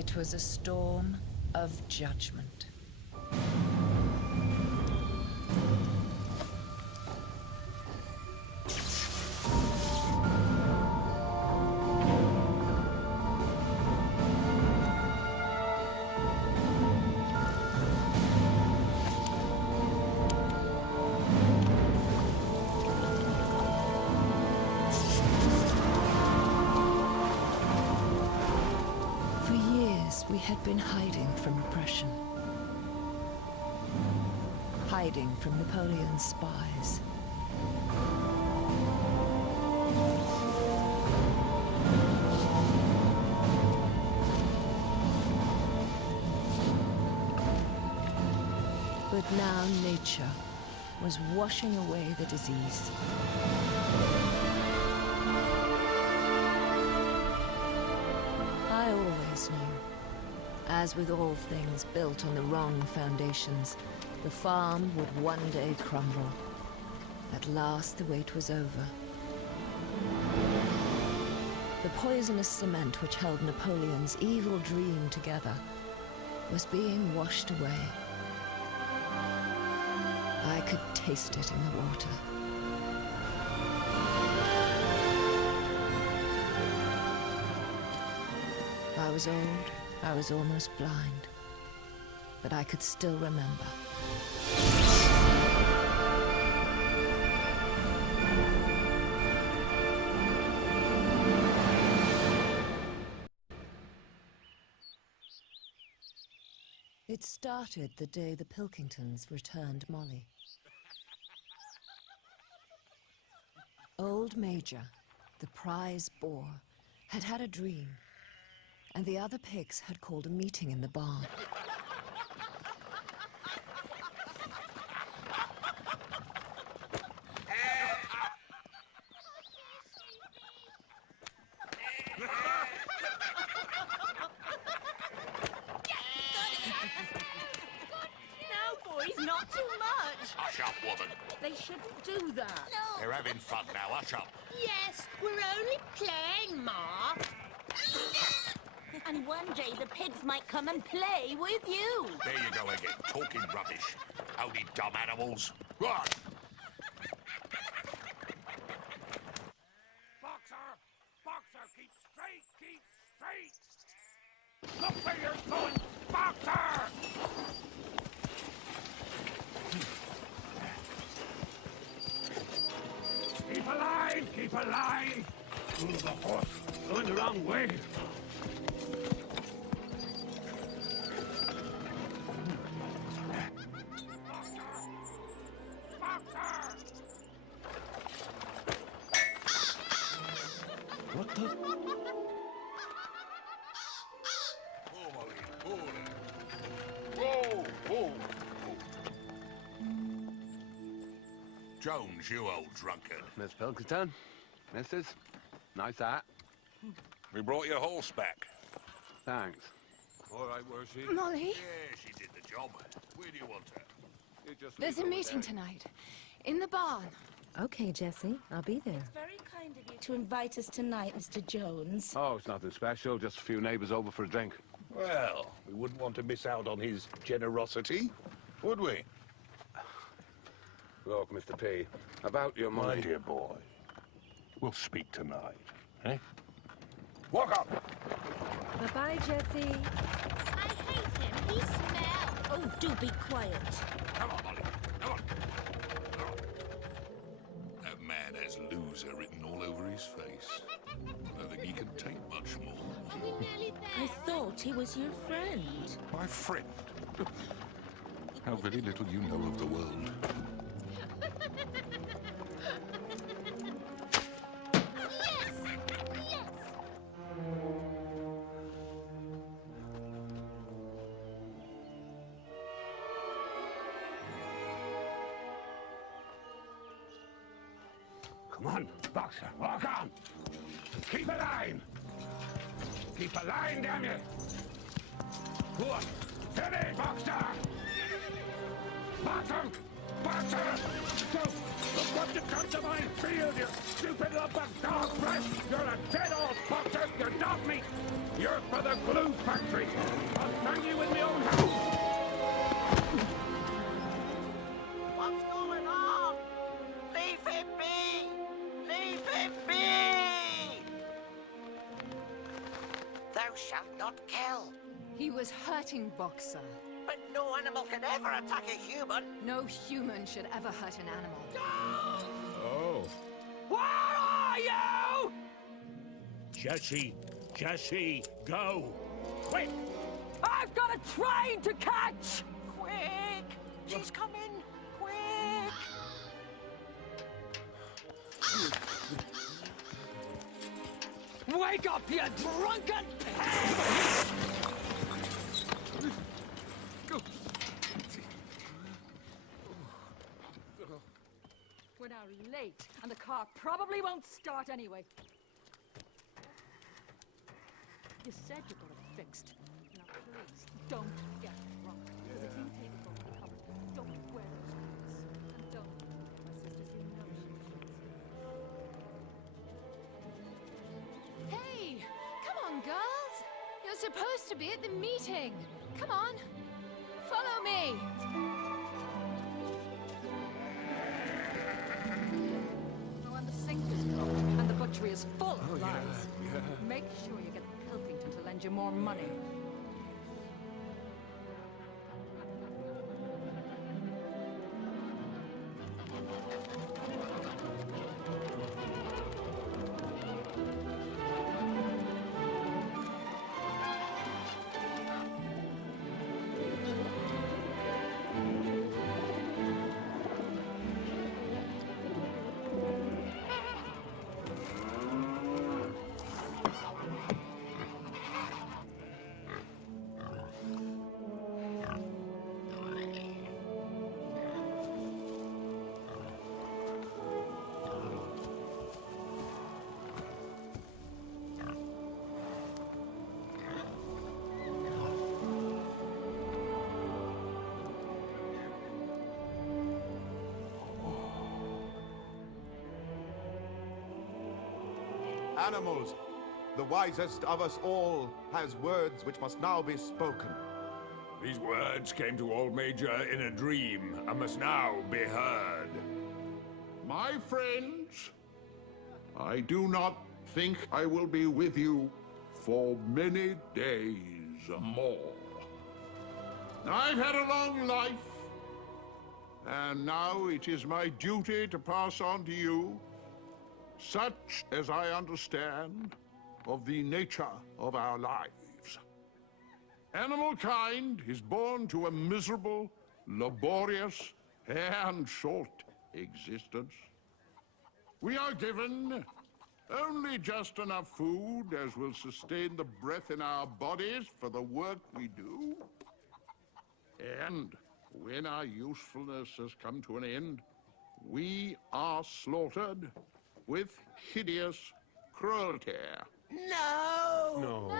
It was a storm of judgment. We had been hiding from oppression. Hiding from Napoleon's spies. But now nature was washing away the disease. I always knew. As with all things built on the wrong foundations, the farm would one day crumble. At last, the wait was over. The poisonous cement which held Napoleon's evil dream together was being washed away. I could taste it in the water. I was old. I was almost blind, but I could still remember. It started the day the Pilkingtons returned Molly. Old Major, the prize boar, had had a dream. And the other pigs had called a meeting in the barn. Now, boys, not too much. Hush up, woman. They shouldn't do that. No. They're having fun now. Hush up. Yes, we're only playing, Ma. And one day the pigs might come and play with you. There you go again, talking rubbish. Only dumb animals. Right. Boxer! Boxer! Keep straight! Keep straight! Look where you're going! Boxer! Keep a line! Keep a line! Ooh, the horse going the wrong way. What the? Whoa, whoa. Jones, you old drunkard. Miss Pilkington, missus, nice hat. We brought your horse back. Thanks. All right, where's she? Molly, Yeah, she did the job. Where do you want her? You just there's a leave her meeting there. tonight. In the barn. Okay, Jessie, I'll be there. It's very kind of you to invite us tonight, Mr. Jones. Oh, it's nothing special, just a few neighbours over for a drink. Well, we wouldn't want to miss out on his generosity, would we? Look, Mr. P, about your money... My dear boy, we'll speak tonight, eh? Walk up! Bye-bye, Jessie. I hate him. He smells. Oh, do be quiet. Come on, Molly. Come on. Come on. That man has loser written all over his face. I don't think he can take much more. Are we nearly I there? thought he was your friend. My friend. How very little you know of the world. Yes! Yes! Come on, Boxer, walk on. Keep a line. Keep a line, damn you. Go on. Steady, Boxer. Boxer. Boxer. Go. Look what you've done to my field, you stupid lump of dog flesh! You're a dead old bastard, you're dog meat! You're for the glue factory! I'll hang you in my own house! What's going on? Leave him be! Leave him be! Thou shalt not kill. He was hurting Boxer. But no animal can ever attack a human. No human should ever hurt an animal. Oh. Where are you? Jesse, Jesse, go! Quick! I've got a train to catch! Quick! She's coming! Quick! Wake up, you drunken pig! We're now late, and the car probably won't start anyway. You said you got it fixed. Now please, don't get drunk. There's a clean table over the cupboard. Don't wear those boots. And don't my sisters, you know she Hey! Come on, girls! You're supposed to be at the meeting. Come on. Follow me. Oh, and the sink is blocked, and the butchery is full of flies. Yeah. Make sure you get Pilkington to lend you more money. Animals, the wisest of us all has words which must now be spoken. These words came to old Major in a dream and must now be heard. My friends, I do not think I will be with you for many days more. I've had a long life, and now it is my duty to pass on to you such as I understand of the nature of our lives. Animal kind is born to a miserable, laborious, and short existence. We are given only just enough food as will sustain the breath in our bodies for the work we do. And when our usefulness has come to an end, we are slaughtered with hideous cruelty. No! No.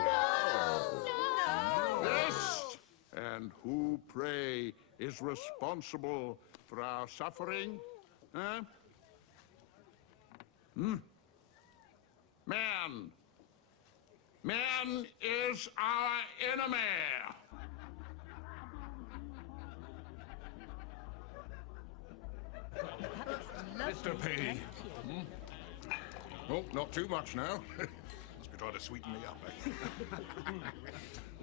Yes! And who, pray, is responsible for our suffering? Huh? Man. Man is our enemy. Mr. P. Oh, not too much now. Must be trying to sweeten me up, eh?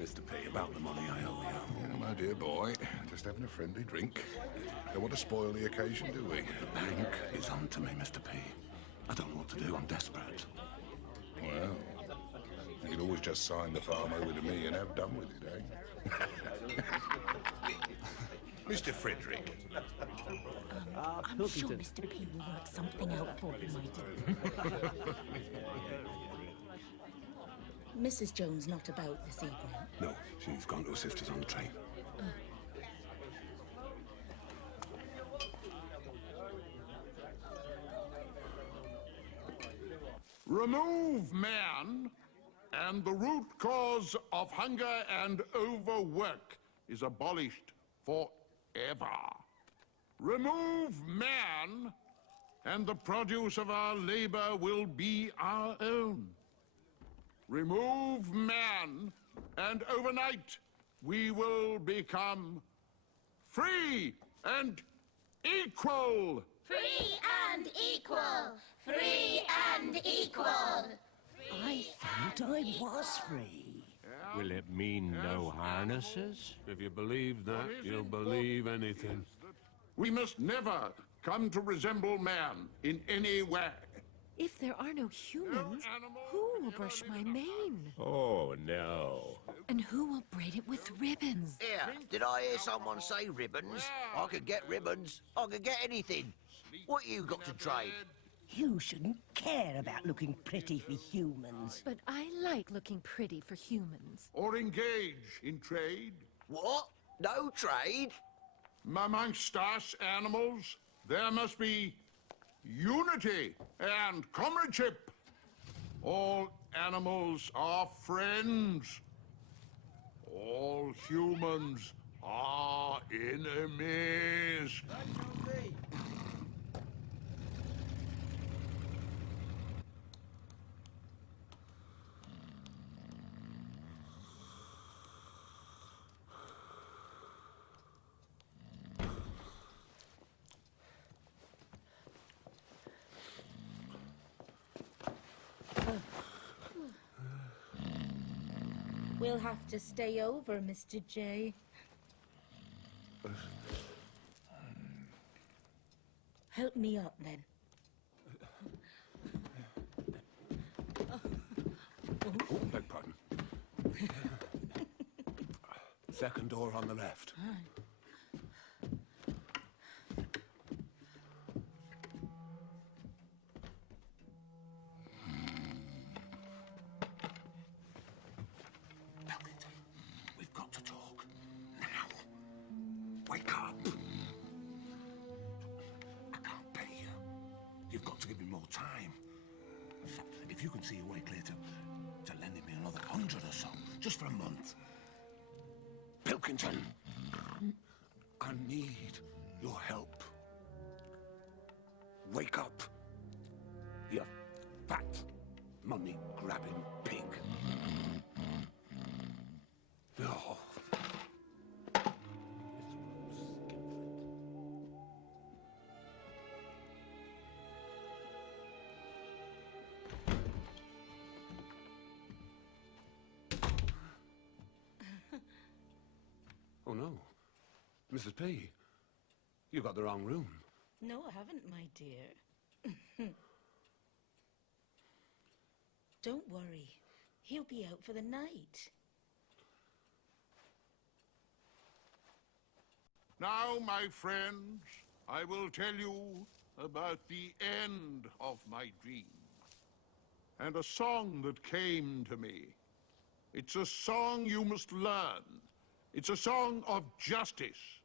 Mr. P, about the money I owe you. Yeah, my dear boy. Just having a friendly drink. Don't want to spoil the occasion, do we? The bank is on to me, Mr. P. I don't know what to do. I'm desperate. Well, you could always just sign the farm over to me and have done with it, eh? Mr. Frederick. I'm sure Mr. P will work something out for you, my dear. Mrs. Jones not about this evening? No, she's gone to her sister's on the train. Remove man, and the root cause of hunger and overwork is abolished forever. Remove man, and the produce of our labor will be our own. Remove man, and overnight we will become free and equal. Free and equal! Free and equal! I thought I was free. Will it mean no harnesses? If you believe that, you'll believe anything. We must never come to resemble man in any way. If there are no humans, who will brush my mane? Oh, no. And who will braid it with ribbons? Here, did I hear someone say ribbons? I could get ribbons. I could get anything. What you got to trade? You shouldn't care about looking pretty for humans. But I like looking pretty for humans. Or engage in trade. What? No trade? Amongst us animals, there must be unity and comradeship. All animals are friends. All humans are enemies. We'll have to stay over, Mr. J. Help me up, then. Oh, beg pardon. Second door on the left. We've got to talk. Now. Wake up. I can't pay you. You've got to give me more time. In fact, if you can see your way clear to lending me another 100 or so, just for a month. Pilkington, I need your help. Wake up, you fat, money-grabbing pig. Oh. Oh, no. Mrs. P, you got the wrong room. No, I haven't, my dear. Don't worry. He'll be out for the night. Now, my friends, I will tell you about the end of my dream. And a song that came to me. It's a song you must learn. It's a song of justice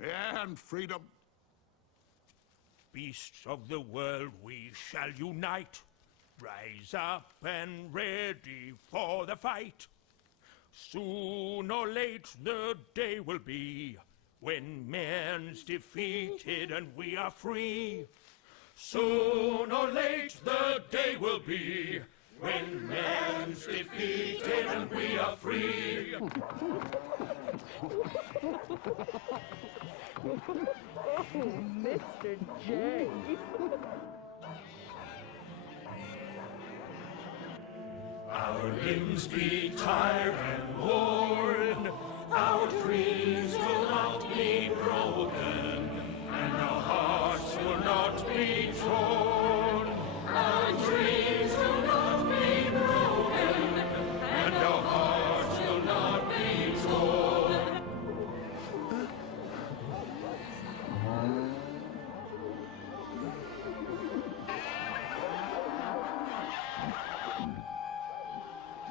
and freedom. Beasts of the world, we shall unite. Rise up and ready for the fight. Soon or late the day will be when man's defeated and we are free. Soon or late the day will be when man's defeated and we are free. Oh, Mr. J. Our limbs be tired and worn, our dreams will not be broken, and our hearts will not be torn. Our dreams will not be broken, and our hearts will not be torn.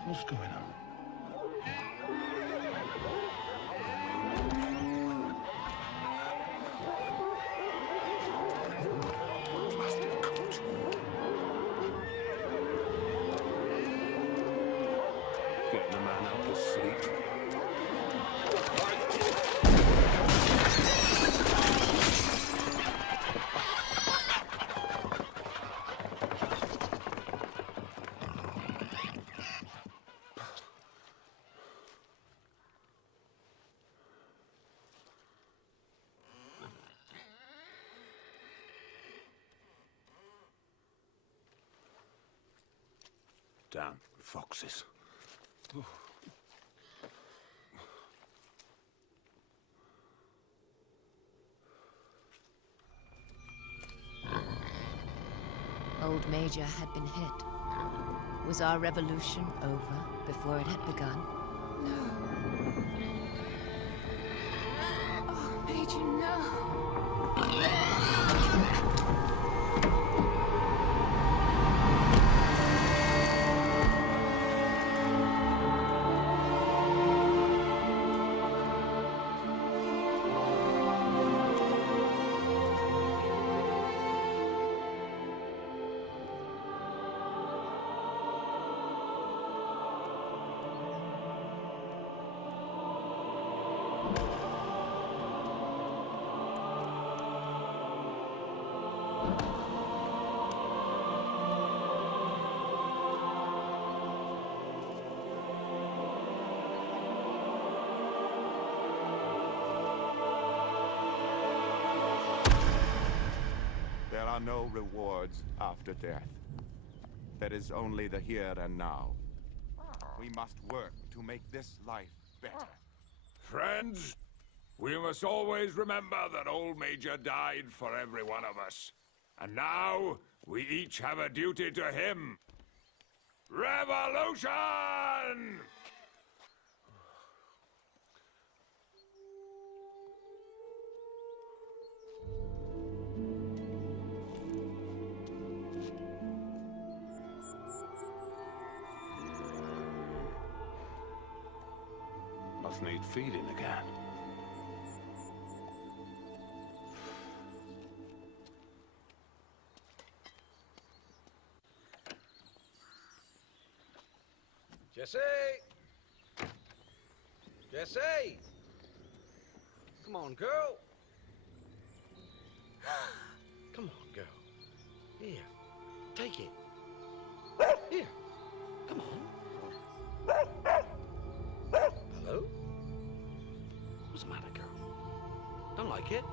What's going on? Getting the man out to sleep. Damn foxes. Old Major had been hit. Was our revolution over before it had begun? No. Oh, Major, no. There are no rewards after death. There is only the here and now. We must work to make this life better. Friends, we must always remember that old Major died for every one of us. And now, we each have a duty to him. Revolution! Must need feeding again. Jesse! Jesse! Come on, girl. Come on, girl. Here, take it. Here, come on. Hello? What's the matter, girl? Don't like it?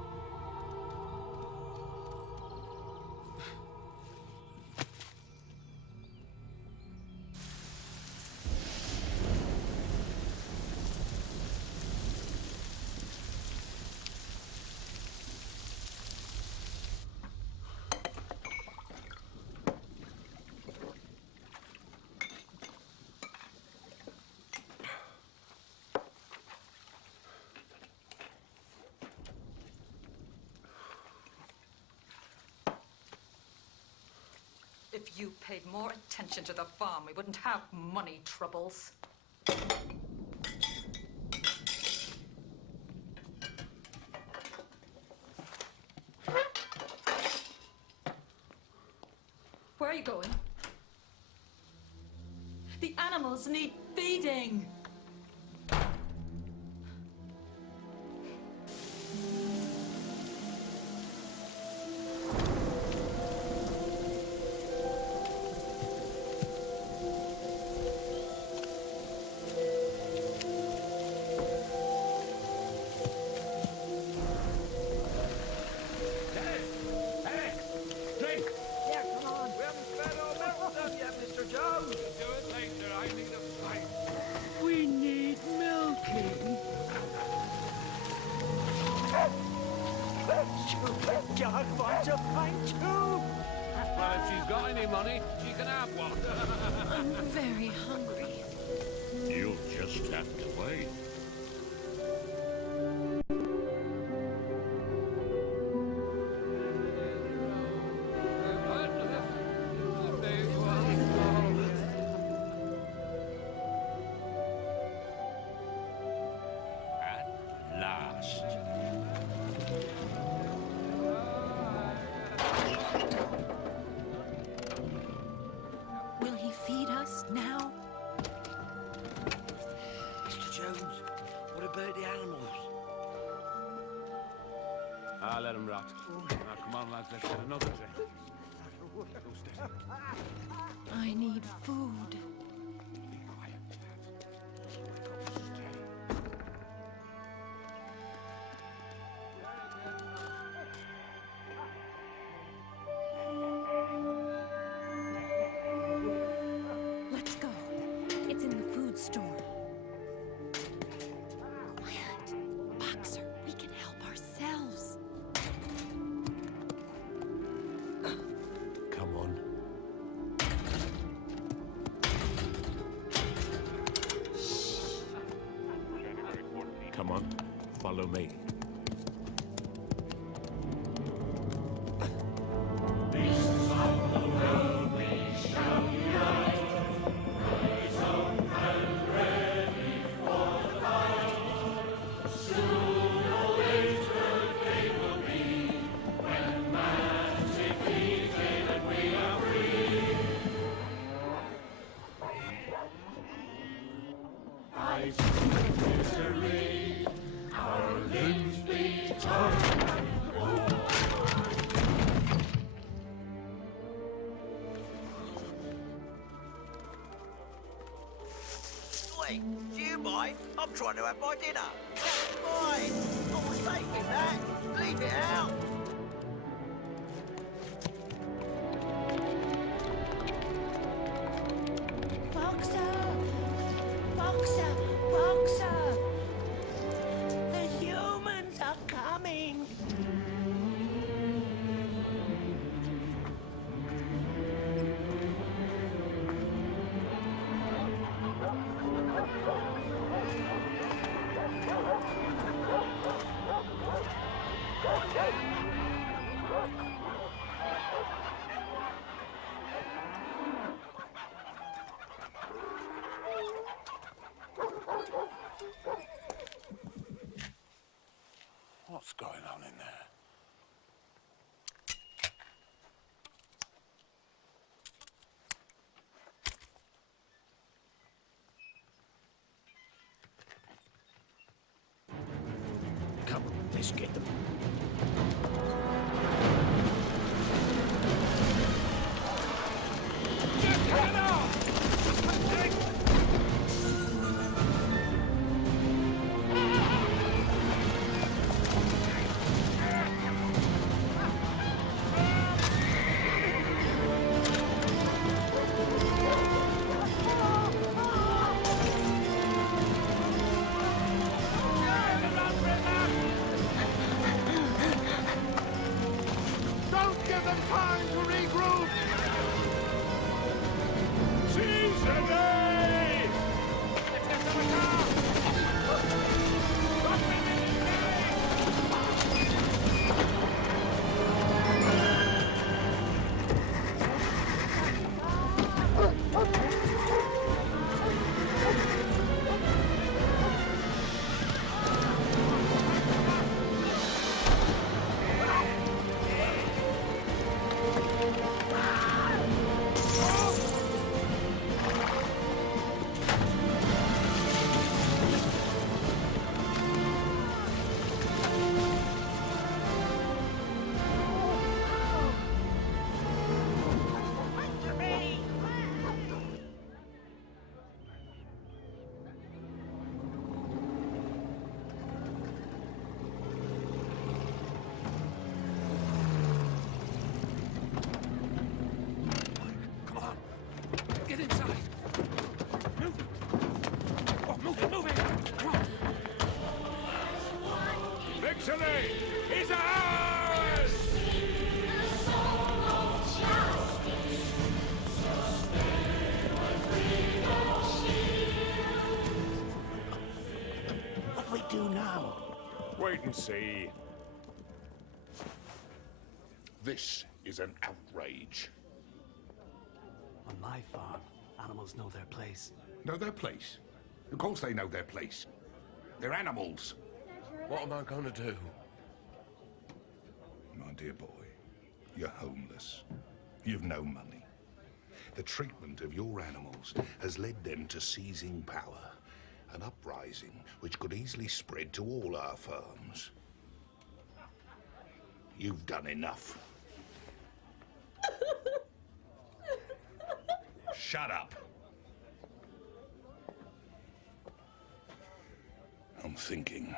If you paid more attention to the farm, we wouldn't have money troubles. Where are you going? The animals need feeding. We need milking. Sugar Dog wants a pint too. Well, if she's got any money, she can have one. I'm very hungry. You'll just have to wait. At last. Will he feed us now? Mr. Jones, what about the animals? I'll let him rot. Now, come on, lads, let's get another drink. I need food. Let's Follow me. Wait, do you mind? I'm trying to have my dinner. That's mine. I was taking that. Leave it out. Boxer! Boxer! Boxer! The humans are coming! What's going on in there? Come on, let's get them. Don't give them time to regroup! Seize the day! Let's get to the car! Stop them in the Get inside! Move! Oh, move it, move it! Come on! Victory is ours! What do we do now? Wait and see. This is an outrage. On my farm, animals know their place. Know their place? Of course they know their place. They're animals. What am I going to do? My dear boy, you're homeless. You've no money. The treatment of your animals has led them to seizing power. An uprising which could easily spread to all our farms. You've done enough. Shut up. I'm thinking.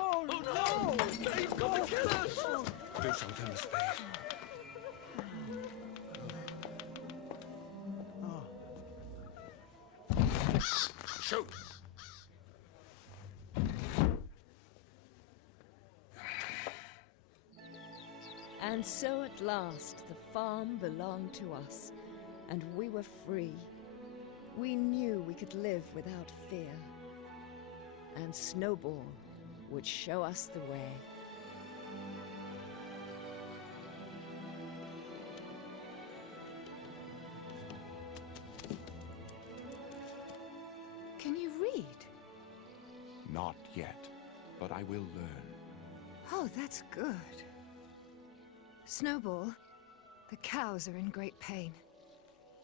Oh no! He's gonna kill us! Do something to spare. Shoot! And so at last the farm belonged to us, and we were free. We knew we could live without fear. And Snowball would show us the way. Can you read? Not yet, but I will learn. Oh, that's good. Snowball, the cows are in great pain.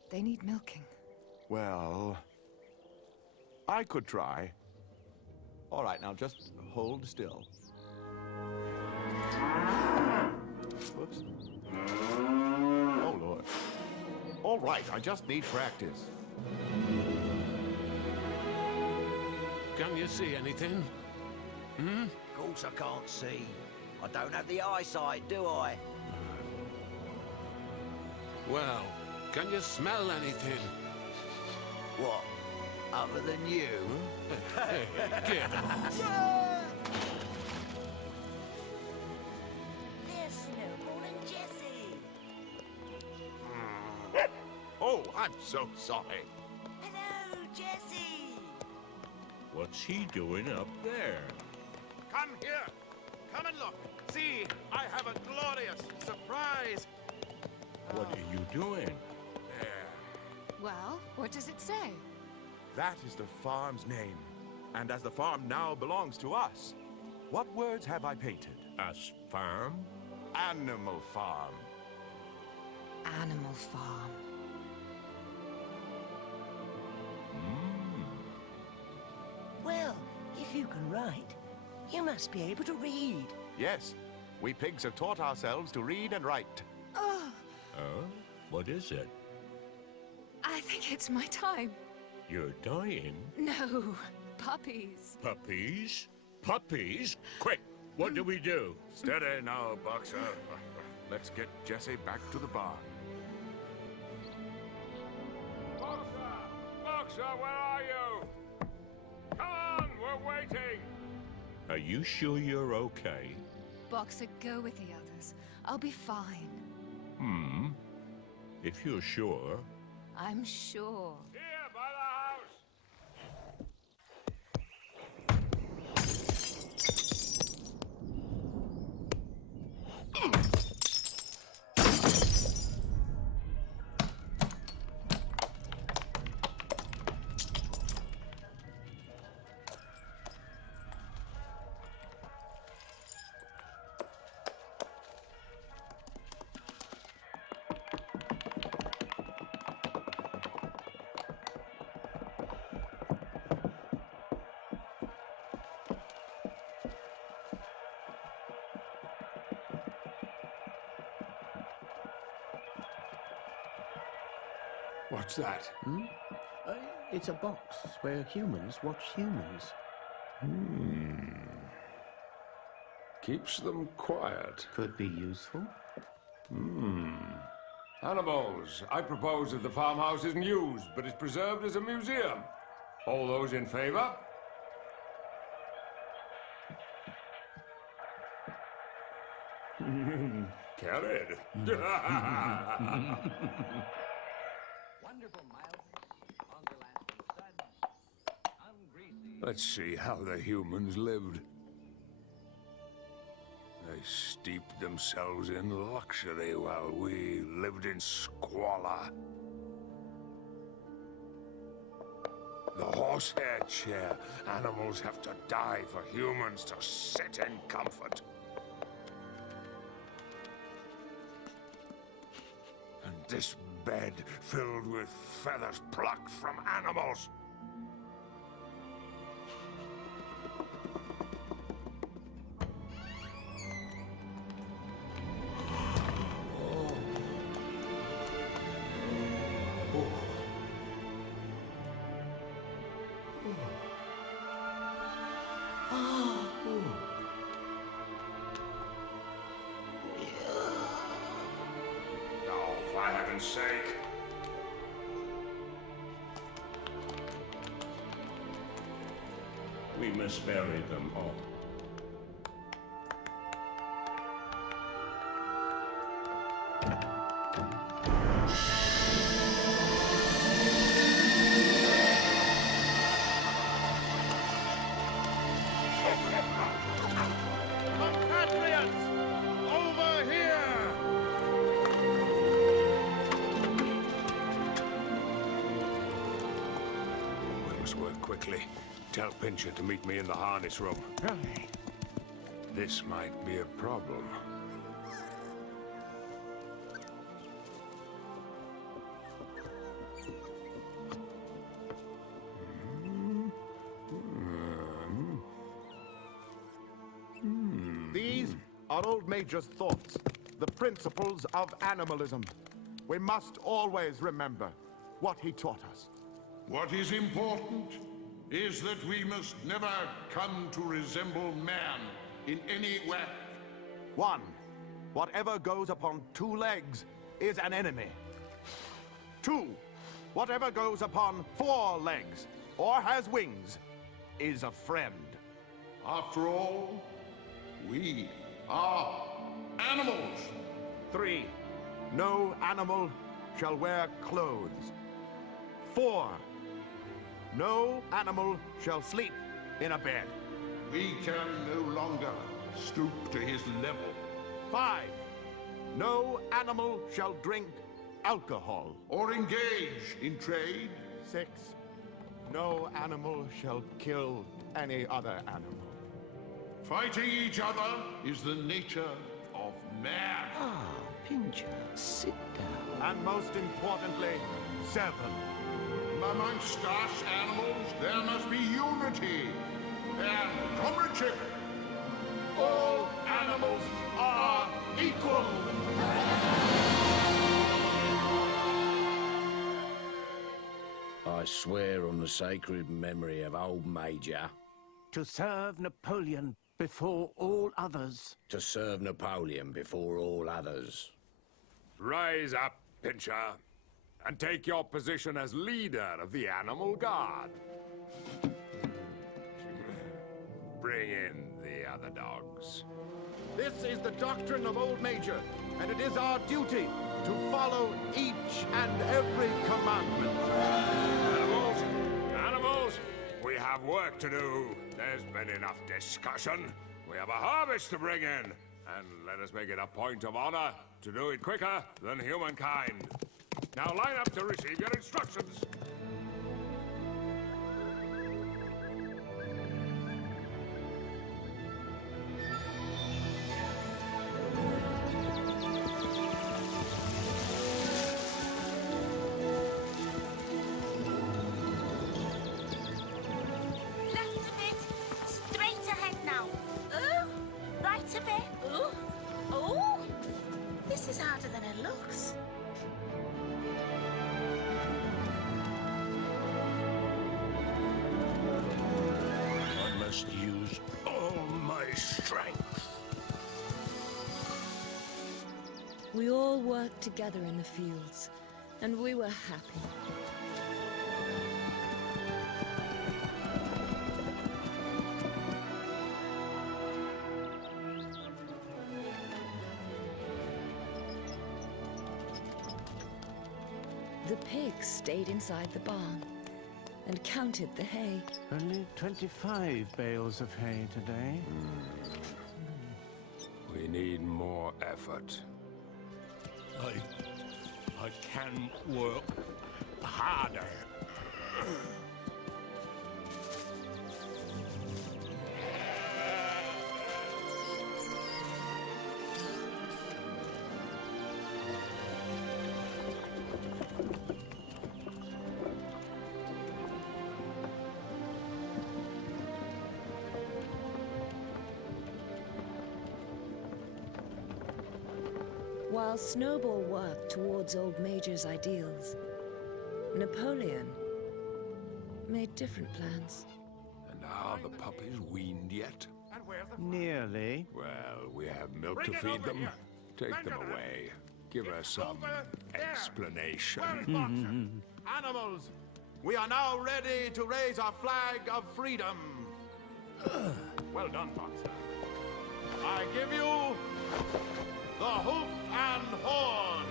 They need milking. Well, I could try. All right, now just hold still. Whoops. Oh, Lord. All right, I just need practice. Can you see anything? Hmm? Of course I can't see. I don't have the eyesight, do I? Well, can you smell anything? What? Other than you? Hey, get off. There's Snowball and Jessie. Oh, I'm so sorry. Hello, Jessie. What's he doing up there? Come here. Come and look. See, I have a glorious surprise. What are you doing? There. Well, what does it say? That is the farm's name. And as the farm now belongs to us, what words have I painted? Us farm? Animal farm. Animal farm. Well, if you can write, you must be able to read. Yes, we pigs have taught ourselves to read and write. Oh, Oh? What is it? I think it's my time. You're dying? No, puppies. Puppies? Puppies? Quick! What do we do? Steady now, Boxer. Let's get Jessie back to the barn. Boxer! Boxer, where are you? Come on, we're waiting! Are you sure you're okay? Boxer, go with the others. I'll be fine. If you're sure. I'm sure. Here, by the house! What's that? It's a box where humans watch humans. Keeps them quiet. Could be useful. Animals, I propose that the farmhouse isn't used, but is preserved as a museum. All those in favor? Carried. Let's see how the humans lived. They steeped themselves in luxury while we lived in squalor. The horsehair chair. Animals have to die for humans to sit in comfort. And this bed filled with feathers plucked from animals. For heaven's sake. We must bury them all. quickly. Tell Pincher to meet me in the harness room. Right. This might be a problem. These are Old Major's thoughts, the principles of animalism. We must always remember what he taught us. What is important is that we must never come to resemble man in any way. 1. Whatever goes upon 2 legs is an enemy. 2. Whatever goes upon 4 legs or has wings is a friend. After all, we are animals. 3. No animal shall wear clothes. 4. No animal shall sleep in a bed. We can no longer stoop to his level. 5. No animal shall drink alcohol. Or engage in trade. 6. No animal shall kill any other animal. Fighting each other is the nature of man. Ah, Pincher, sit down. And most importantly, 7. Amongst us animals, there must be unity and comradeship. All animals are equal. I swear on the sacred memory of old Major. To serve Napoleon before all others. To serve Napoleon before all others. Rise up, Pincher, and take your position as leader of the Animal Guard. Bring in the other dogs. This is the doctrine of Old Major, and it is our duty to follow each and every commandment. Animals! Animals! We have work to do. There's been enough discussion. We have a harvest to bring in. And let us make it a point of honor to do it quicker than humankind. Now line up to receive your instructions. Left a bit. Straight ahead now. Right a bit. Oh. This is harder than it looks. I must use all my strength. We all worked together in the fields, and we were happy. The pigs stayed inside the barn and counted the hay. Only 25 bales of hay today. We need more effort. I can work harder. While Snowball worked towards Old Major's ideals, Napoleon made different plans. And are the puppies weaned yet? Nearly. Well, we have milk to feed them. Take them away. Give us some explanation. Animals, we are now ready to raise our flag of freedom. Well done, Boxer. I give you the hoof and horn.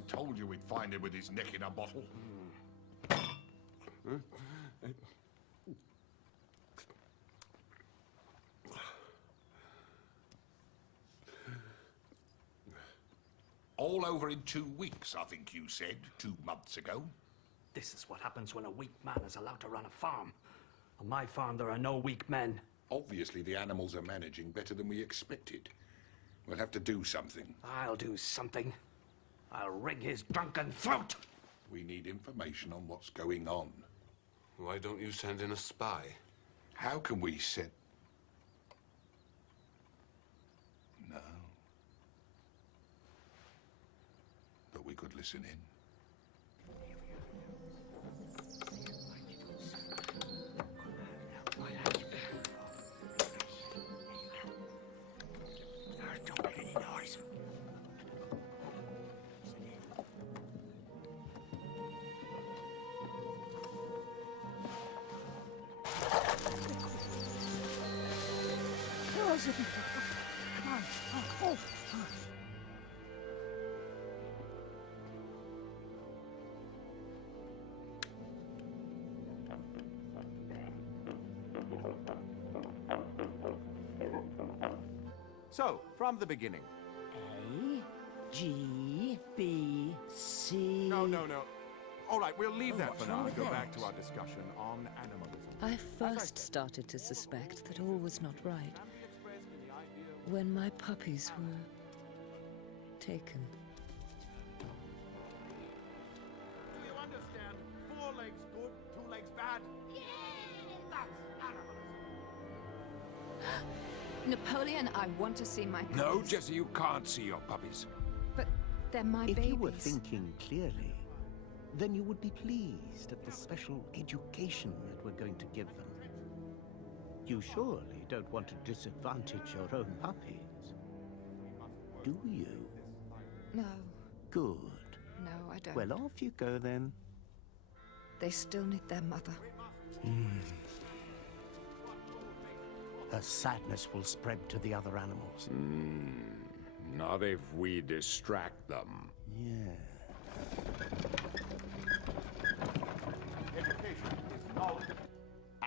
I told you we'd find him with his neck in a bottle. All over in 2 weeks, I think you said, 2 months ago. This is what happens when a weak man is allowed to run a farm. On my farm, there are no weak men. Obviously, the animals are managing better than we expected. We'll have to do something. I'll do something. I'll wring his drunken throat! We need information on what's going on. Why don't you send in a spy? How can we set... No. But we could listen in. Don't make any noise. Come on. Oh. So, from the beginning. A, G, B, C... No. All right, we'll leave that what's for now wrong and with go that? back to our discussion on animalism. I first started to suspect that all was not right when my puppies were taken. Do you understand? 4 legs good, 2 legs bad? Yeah! That's animalism. Napoleon, I want to see my puppies. No, Jesse, you can't see your puppies. But they're my If babies. you were thinking clearly, then you would be pleased at the special education that we're going to give them. You surely don't want to disadvantage your own puppies, do you? No. Good. No, I don't. Well, off you go then. They still need their mother. Her sadness will spread to the other animals. Not if we distract them. Yeah. Education is knowledge,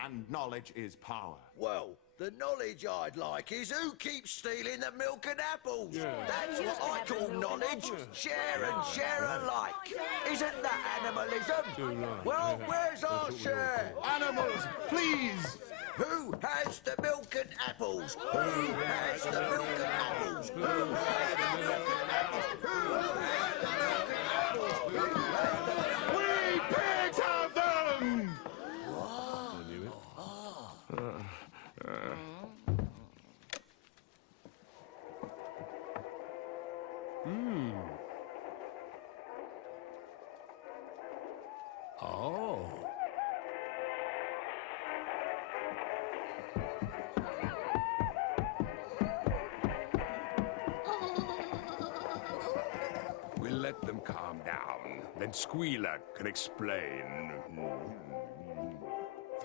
and knowledge is power. Well, the knowledge I'd like is who keeps stealing the milk and apples. That's what I call knowledge. Share and share alike. Isn't that animalism? Well, where's our share? Animals, please! Who has the milk and apples? Who has the milk and apples? Who has the milk and apples? Who has the milk and apples? Who has the milk and apples? We pigs have them! Oh. We'll let them calm down. Then Squealer can explain.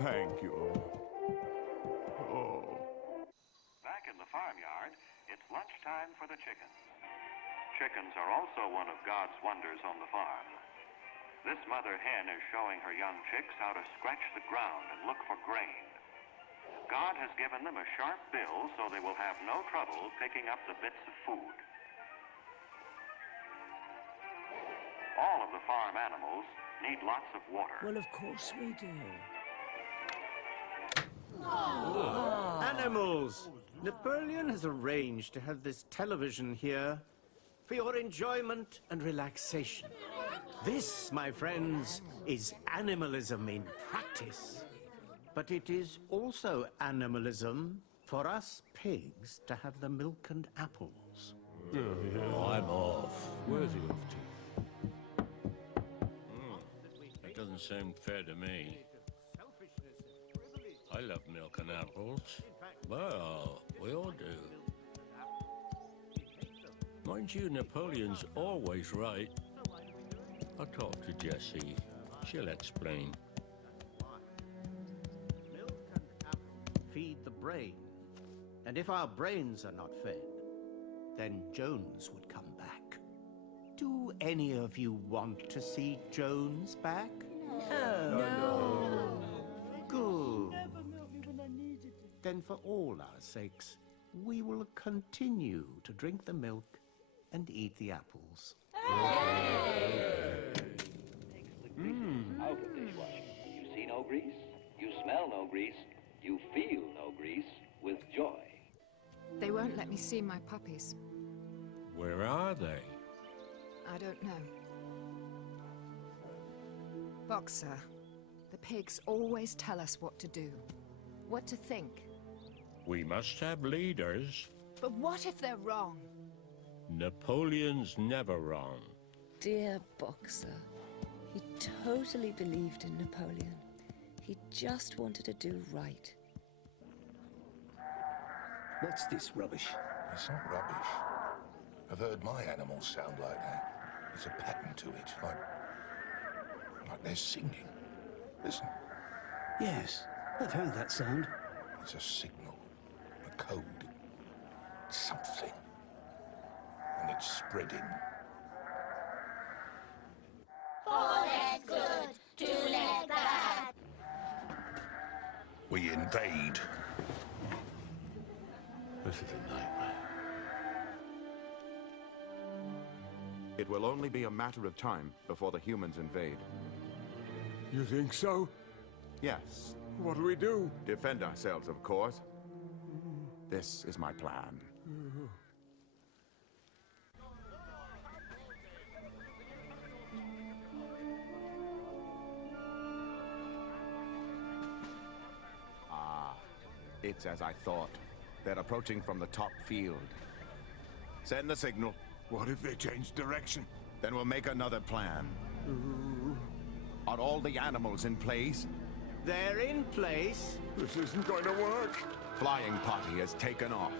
Thank you. Back in the farmyard, it's lunchtime for the chickens. Chickens are also one of God's wonders on the farm. This mother hen is showing her young chicks how to scratch the ground and look for grain. God has given them a sharp bill so they will have no trouble picking up the bits of food. All of the farm animals need lots of water. Well, of course we do. Animals! Napoleon has arranged to have this television here for your enjoyment and relaxation. This, my friends, is animalism in practice. But it is also animalism for us pigs to have the milk and apples. I'm off. Where's he off to? That doesn't sound fair to me. I love milk and apples. Well, we all do. Mind you, Napoleon's always right. I'll talk to Jessie. She'll explain. Milk and apples feed the brain. And if our brains are not fed, then Jones would come back. Do any of you want to see Jones back? No. Good. Then for all our sakes, we will continue to drink the milk and eat the apples. Out of dishwashing. You see no grease, you smell no grease, you feel no grease with joy. They won't let me see my puppies. Where are they? I don't know. Boxer, the pigs always tell us what to do, what to think. We must have leaders. But what if they're wrong? Napoleon's never wrong. Dear Boxer, he totally believed in Napoleon. He just wanted to do right. What's this rubbish? It's not rubbish. I've heard my animals sound like that. There's a pattern to it, like they're singing. Listen. Yes, I've heard that sound. It's a signal, a code, something. And it's spreading. Four legs good, 2 legs bad. We invade. This is a nightmare. It will only be a matter of time before the humans invade. You think so? Yes. What do we do? Defend ourselves, of course. This is my plan. It's as I thought. They're approaching from the top field. Send the signal. What if they change direction? Then we'll make another plan. Are all the animals in place? They're in place. This isn't going to work. Flying party has taken off.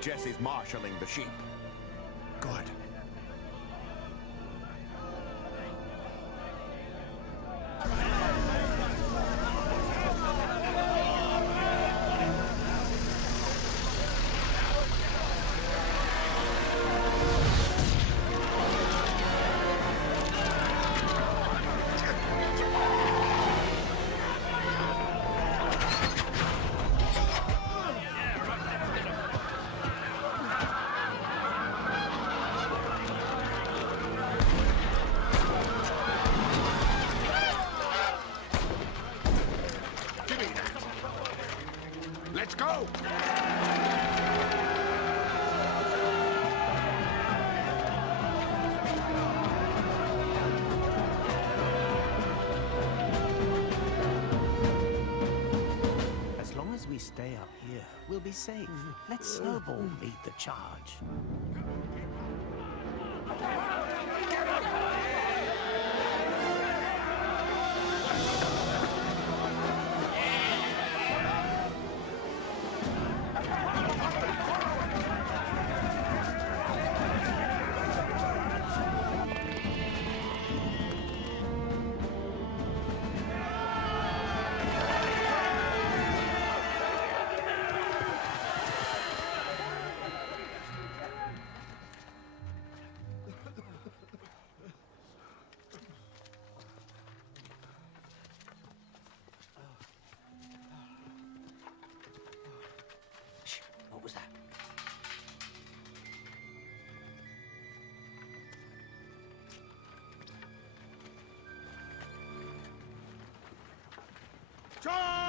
Jesse's marshalling the sheep. Good. Let's go! As long as we stay up here, we'll be safe. Let Snowball lead the charge. What was that? Come on!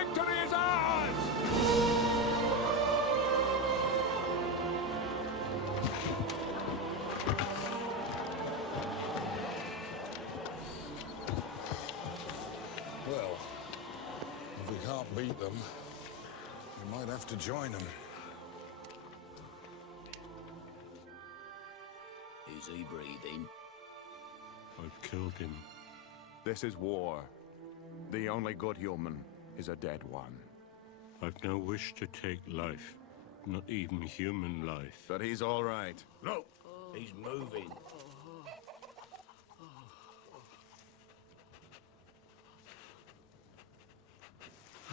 Victory is ours! Well, if we can't beat them, we might have to join them. Is he breathing? I've killed him. This is war. The only good human is a dead one. I've no wish to take life, not even human life. But he's all right. Look, he's moving.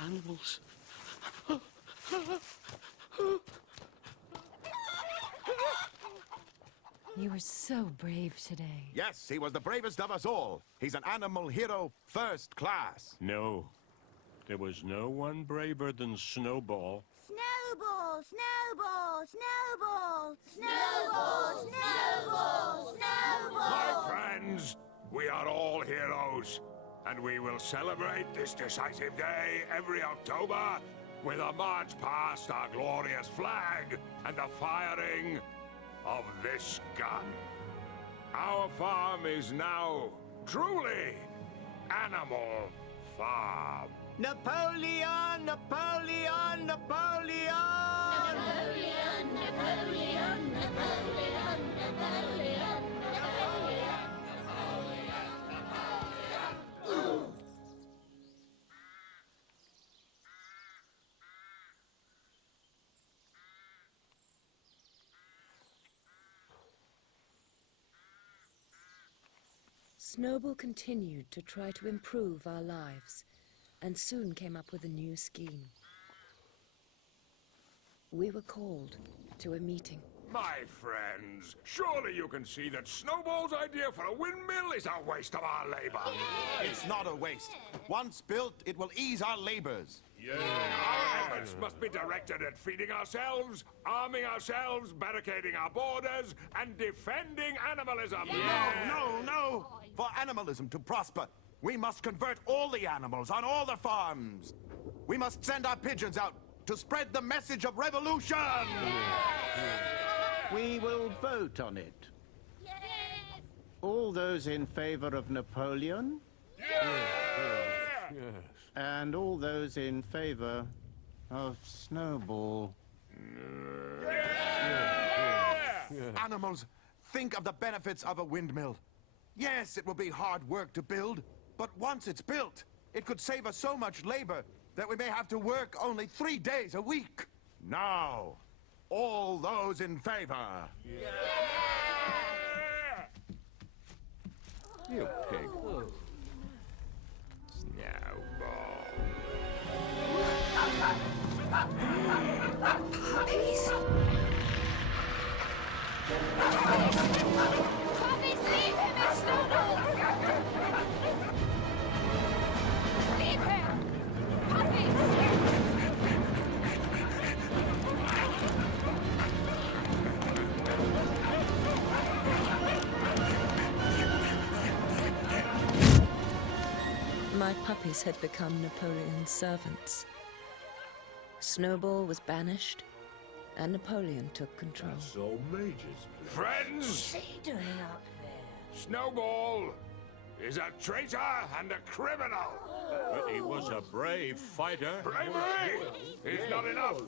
Animals. You were so brave today. Yes, he was the bravest of us all. He's an animal hero, first class. No. There was no one braver than Snowball. Snowball, snowball, snowball, snowball, snowball, snowball. My friends, we are all heroes, and we will celebrate this decisive day every October with a march past our glorious flag and the firing of this gun. Our farm is now truly Animal Farm. Napoleon! Napoleon! Napoleon! Napoleon, Napoleon, Napoleon, Napoleon, Napoleon. Snowball continued to try to improve our lives, and soon came up with a new scheme. We were called to a meeting. My friends, surely you can see that Snowball's idea for a windmill is a waste of our labor. It's not a waste. Once built, it will ease our labors. Our efforts must be directed at feeding ourselves, arming ourselves, barricading our borders, and defending animalism. No, no, no! For animalism to prosper, we must convert all the animals on all the farms. We must send our pigeons out to spread the message of revolution! We will vote on it. Yes. All those in favor of Napoleon? Yes. And all those in favor of Snowball? Animals, think of the benefits of a windmill. Yes, it will be hard work to build, but once it's built, it could save us so much labor that we may have to work only 3 days a week. Now, all those in favor. You pig. Puppies? Puppies, leave him, it's Snowball! Leave him! Puppies! My puppies had become Napoleon's servants. Snowball was banished, and Napoleon took control. So Major's Friends, What's he doing up there? Snowball is a traitor and a criminal. But he was a brave fighter. Bravery is not enough.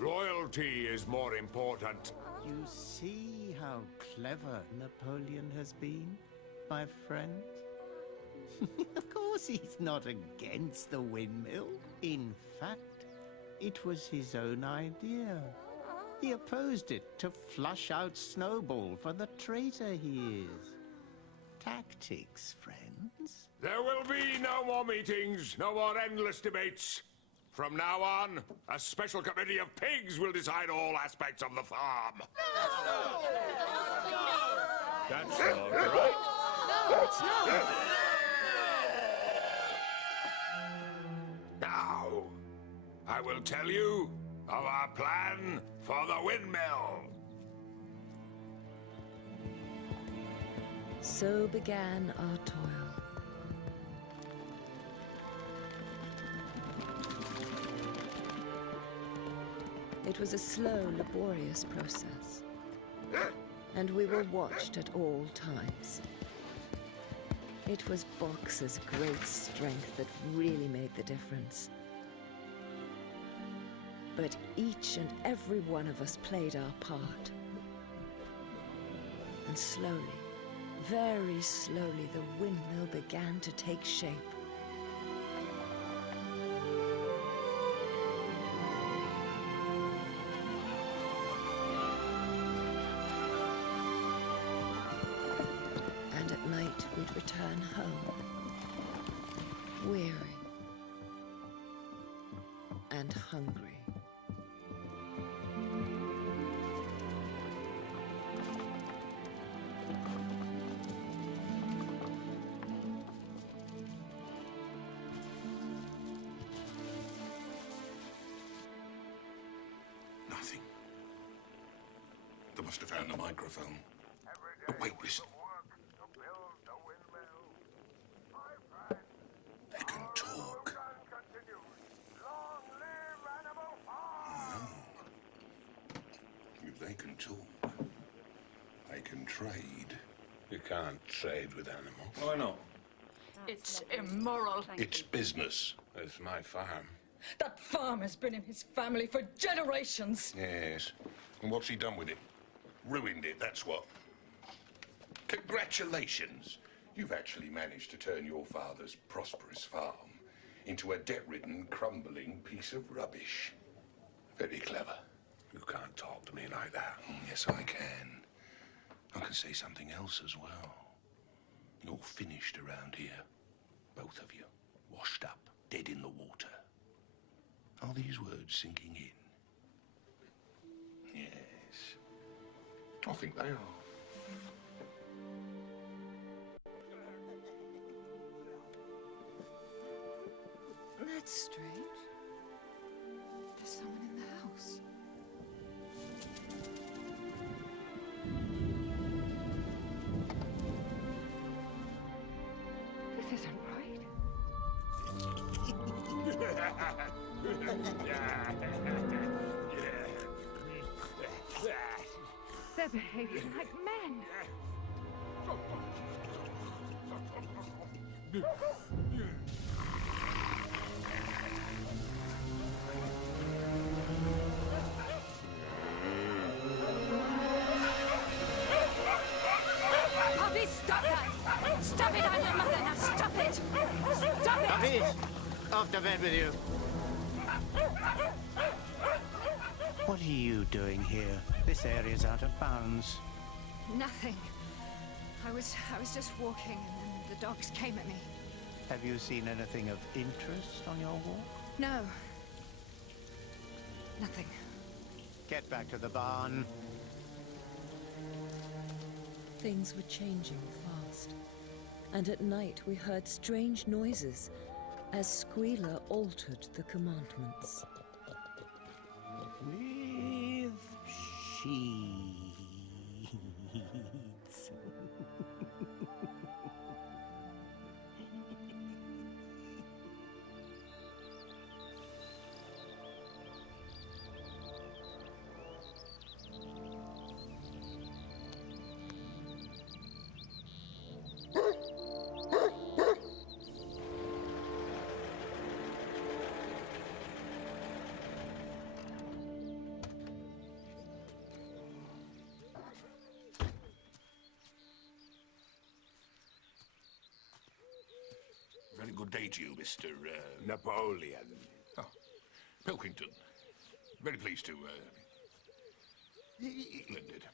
Loyalty is more important. You see how clever Napoleon has been, my friend? Of course he's not against the windmill. In fact, it was his own idea. He opposed it to flush out Snowball for the traitor he is. Tactics, friends. There will be no more meetings, no more endless debates. From now on, a special committee of pigs will decide all aspects of the farm. That's all right. No, it's not. Now, I will tell you of our plan for the windmill. So began our toil. It was a slow, laborious process. And we were watched at all times. It was Boxer's great strength that really made the difference. But each and every one of us played our part. And slowly, very slowly, the windmill began to take shape. And at night, we'd return home, weary and hungry. Nothing. They must have found the microphone. But wait, listen. They can talk. Oh. If they can talk, they can trade. You can't trade with animals. Why not? It's immoral. It's business. It's my farm. That farm has been in his family for generations. Yes. And what's he done with it? Ruined it, that's what. Congratulations. You've actually managed to turn your father's prosperous farm into a debt-ridden, crumbling piece of rubbish. Very clever. You can't talk to me like that. Oh, yes, I can. I can say something else as well. You're finished around here. Both of you. Washed up, dead in the water. Are these words sinking in? Yes. I think they are. That's strange. There's someone in the house. This isn't right. They're behaving like men. Puppy, stop that! Stop it! I'm your mother now! Stop it! Stop it! Puppies, off to bed with you. What are you doing here? This area's out of bounds. Nothing. I was just walking and then the dogs came at me. Have you seen anything of interest on your walk? No. Nothing. Get back to the barn. Things were changing fast. And at night we heard strange noises as Squealer altered the commandments. With sheets. Very good day to you, Mr. Napoleon. Oh, Pilkington. Very pleased to, Splendid.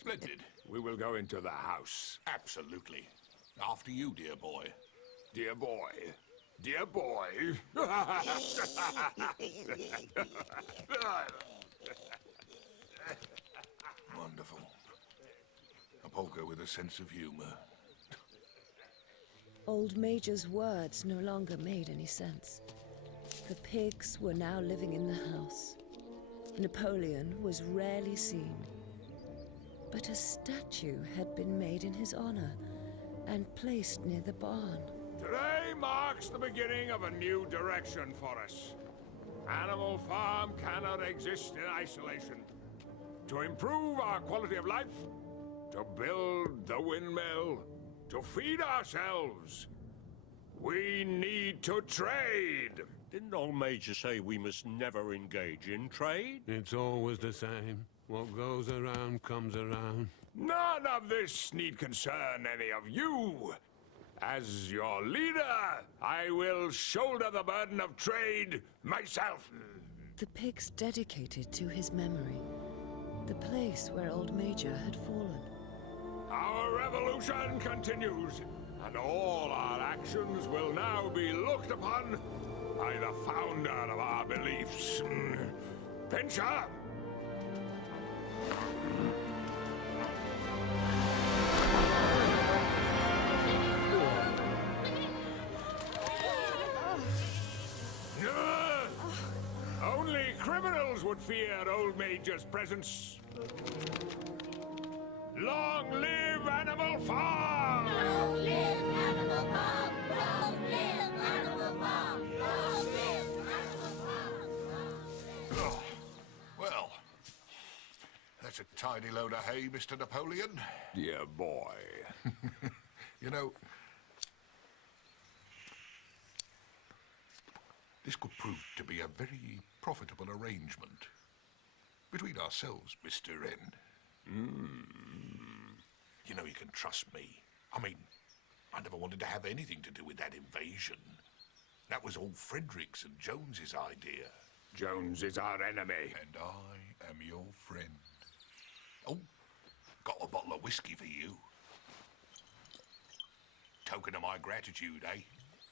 Splendid. We will go into the house. Absolutely. After you, dear boy. Dear boy. Dear boy. Wonderful. A polka with a sense of humor. Old Major's words no longer made any sense. The pigs were now living in the house. Napoleon was rarely seen. But a statue had been made in his honor and placed near the barn. Today marks the beginning of a new direction for us. Animal Farm cannot exist in isolation. To improve our quality of life, to build the windmill, to feed ourselves, we need to trade. Didn't old Major say we must never engage in trade? It's always the same. What goes around comes around. None of this need concern any of you. As your leader, I will shoulder the burden of trade myself. The pigs dedicated to his memory. The place where old Major had fallen. Our revolution continues, and all our actions will now be looked upon by the founder of our beliefs. Pincher! Only criminals would fear old Major's presence. Long live Animal Farm! Long live Animal Farm! Long live Animal Farm! Long live Animal Farm! Oh, well, that's a tidy load of hay, Mr. Napoleon. Dear boy. You know, this could prove to be a very profitable arrangement. Between ourselves, Mr. N. You know you can trust me. I mean, I never wanted to have anything to do with that invasion. That was all Frederick's and Jones's idea. Jones is our enemy. And I am your friend. Oh, got a bottle of whiskey for you. Token of my gratitude, eh?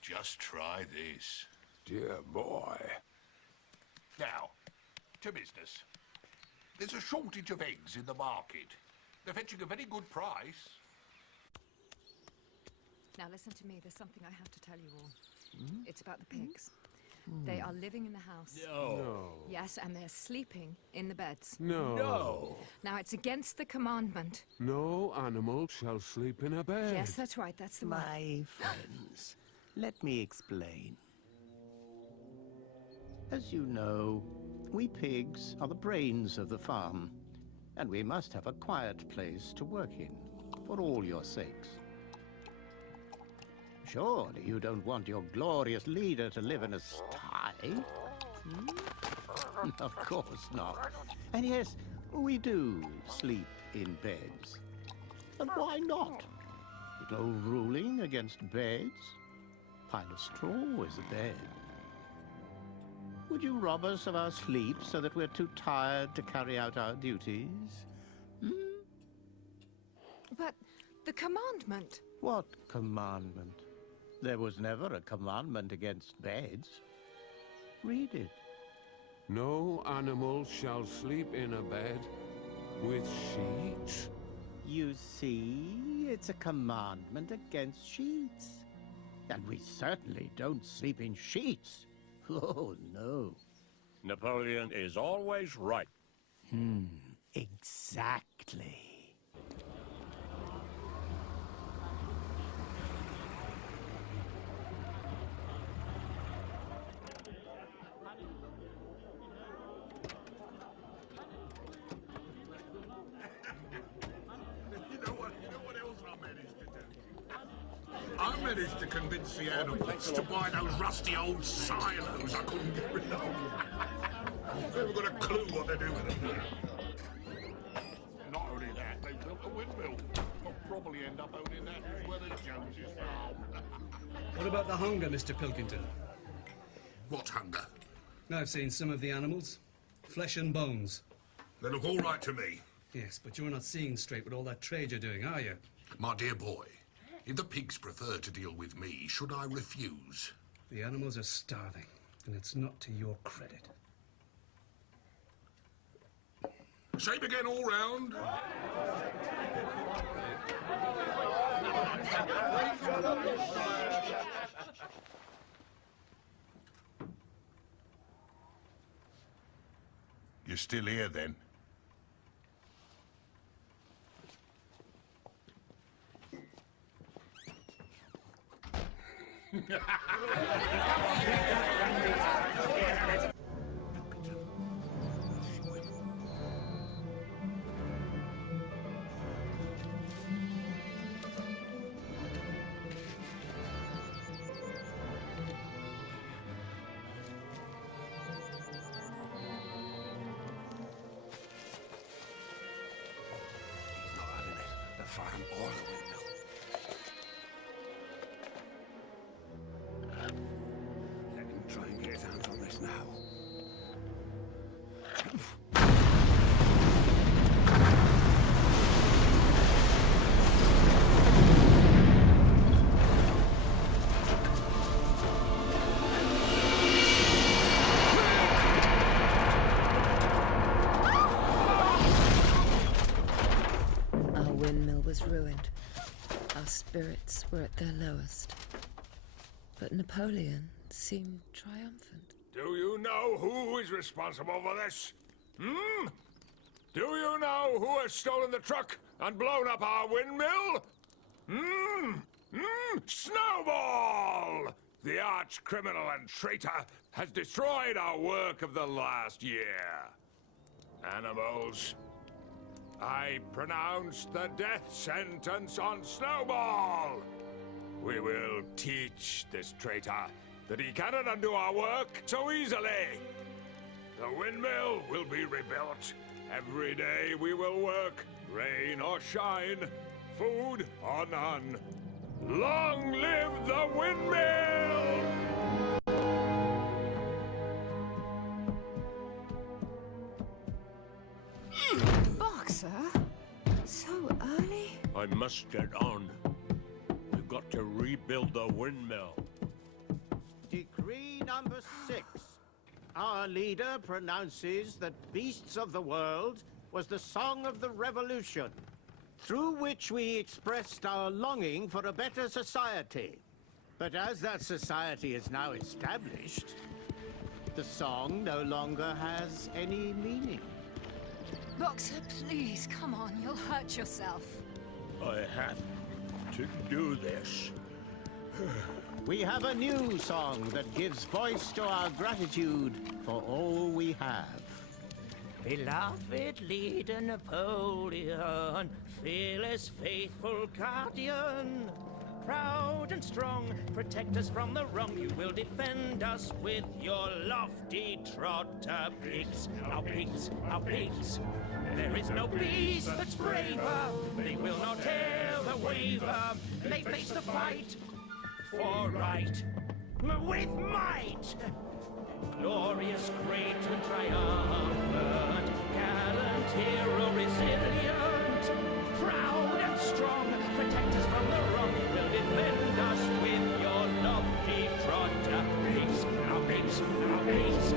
Just try this. Dear boy. Now, to business. There's a shortage of eggs in the market. They're fetching a very good price. Now listen to me, there's something I have to tell you all. It's about the pigs. They are living in the house. No. Yes, and they're sleeping in the beds. No. Now it's against the commandment. No animal shall sleep in a bed. Yes, that's right, that's the one. My friends, let me explain. As you know, we pigs are the brains of the farm, and we must have a quiet place to work in, for all your sakes. Surely you don't want your glorious leader to live in a sty? Of course not. And yes, we do sleep in beds. And why not? There's no ruling against beds. Pile of straw is a bed. Would you rob us of our sleep so that we're too tired to carry out our duties? But the commandment... What commandment? There was never a commandment against beds. Read it. No animal shall sleep in a bed with sheets. You see, it's a commandment against sheets. And we certainly don't sleep in sheets. Oh, no. Napoleon is always right. Exactly. I managed to convince the animals to buy those rusty old silos I couldn't get rid of. They haven't got a clue what to do with them. Not only that, they built a windmill. They'll probably end up owning that as well as Jones's farm. What about the hunger, Mr. Pilkington? What hunger? I've seen some of the animals. Flesh and bones. They look all right to me. Yes, but you're not seeing straight with all that trade you're doing, are you? My dear boy, if the pigs prefer to deal with me, should I refuse? The animals are starving, and it's not to your credit. Same again all round. You're still here, then? farm or the windmill. Let him try and get his hands on this now. Our windmill was ruined. Our spirits were at their lowest. But Napoleon seemed triumphant. Do you know who is responsible for this? Hmm? Do you know who has stolen the truck and blown up our windmill? Hmm? Hmm? Snowball! The arch-criminal and traitor has destroyed our work of the last year. Animals, I pronounce the death sentence on Snowball. We will teach this traitor that he cannot undo our work so easily. The windmill will be rebuilt. Every day we will work, rain or shine, food or none. Long live the windmill! Boxer? So early? I must get on. We've got to rebuild the windmill. Decree number 6. Our leader pronounces that Beasts of the World was the song of the revolution, through which we expressed our longing for a better society. But as that society is now established, the song no longer has any meaning. Boxer, please, come on, you'll hurt yourself. I have to do this. We have a new song that gives voice to our gratitude for all we have. Beloved leader Napoleon, fearless, faithful guardian, proud and strong, protect us from the wrong. You will defend us with your lofty trotter pigs. Our pigs, our pigs. There is no beast that's braver. They will not ever waver. They face the fight for right with might. Glorious, great and triumphant, gallant hero, resilient, proud and strong, protect us from the wrong. You will defend us with your lofty trotter pigs. Our pigs, our pigs.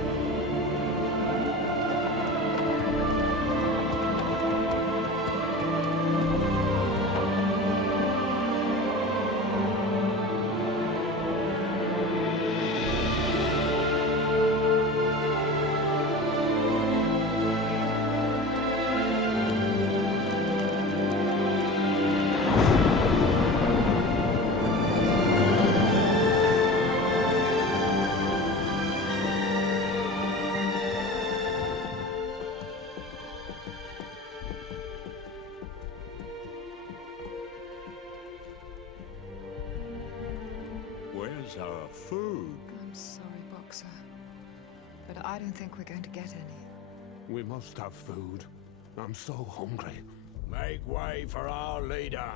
Where's our food? I'm sorry, Boxer, but I don't think we're going to get any. We must have food. I'm so hungry. Make way for our leader.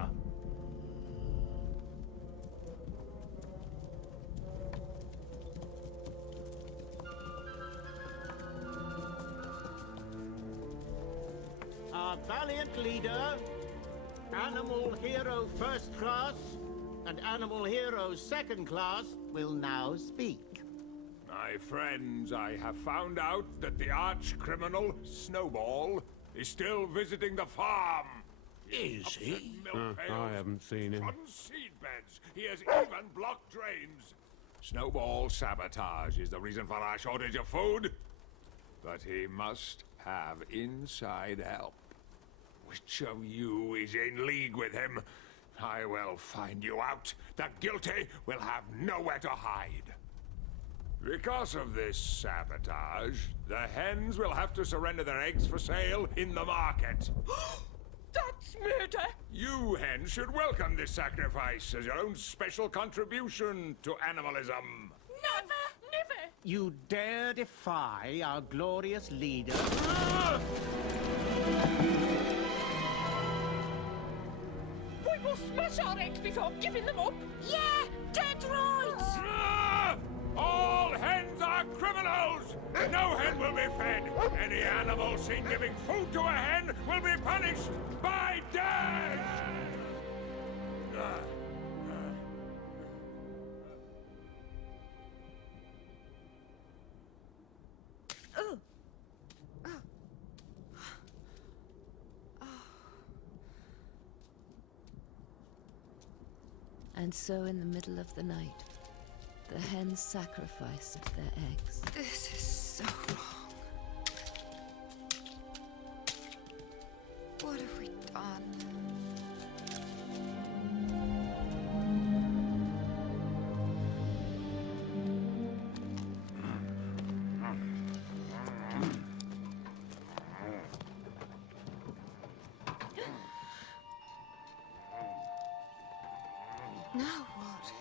Our valiant leader, Animal Hero First Class, and Animal Hero Second Class will now speak. My friends, I have found out that the arch-criminal, Snowball, is still visiting the farm. Is he? I haven't seen him. Trodden seed beds. He has even blocked drains. Snowball sabotage is the reason for our shortage of food. But he must have inside help. Which of you is in league with him? I will find you out. The guilty will have nowhere to hide. Because of this sabotage, the hens will have to surrender their eggs for sale in the market. That's murder! You hens should welcome this sacrifice as your own special contribution to animalism. Never, never! You dare defy our glorious leader? all smash our eggs before giving them up? Yeah, dead right! All hens are criminals! No hen will be fed! Any animal seen giving food to a hen will be punished by death! And so in the middle of the night, the hens sacrificed their eggs. This is so wrong. What have we done? Now what?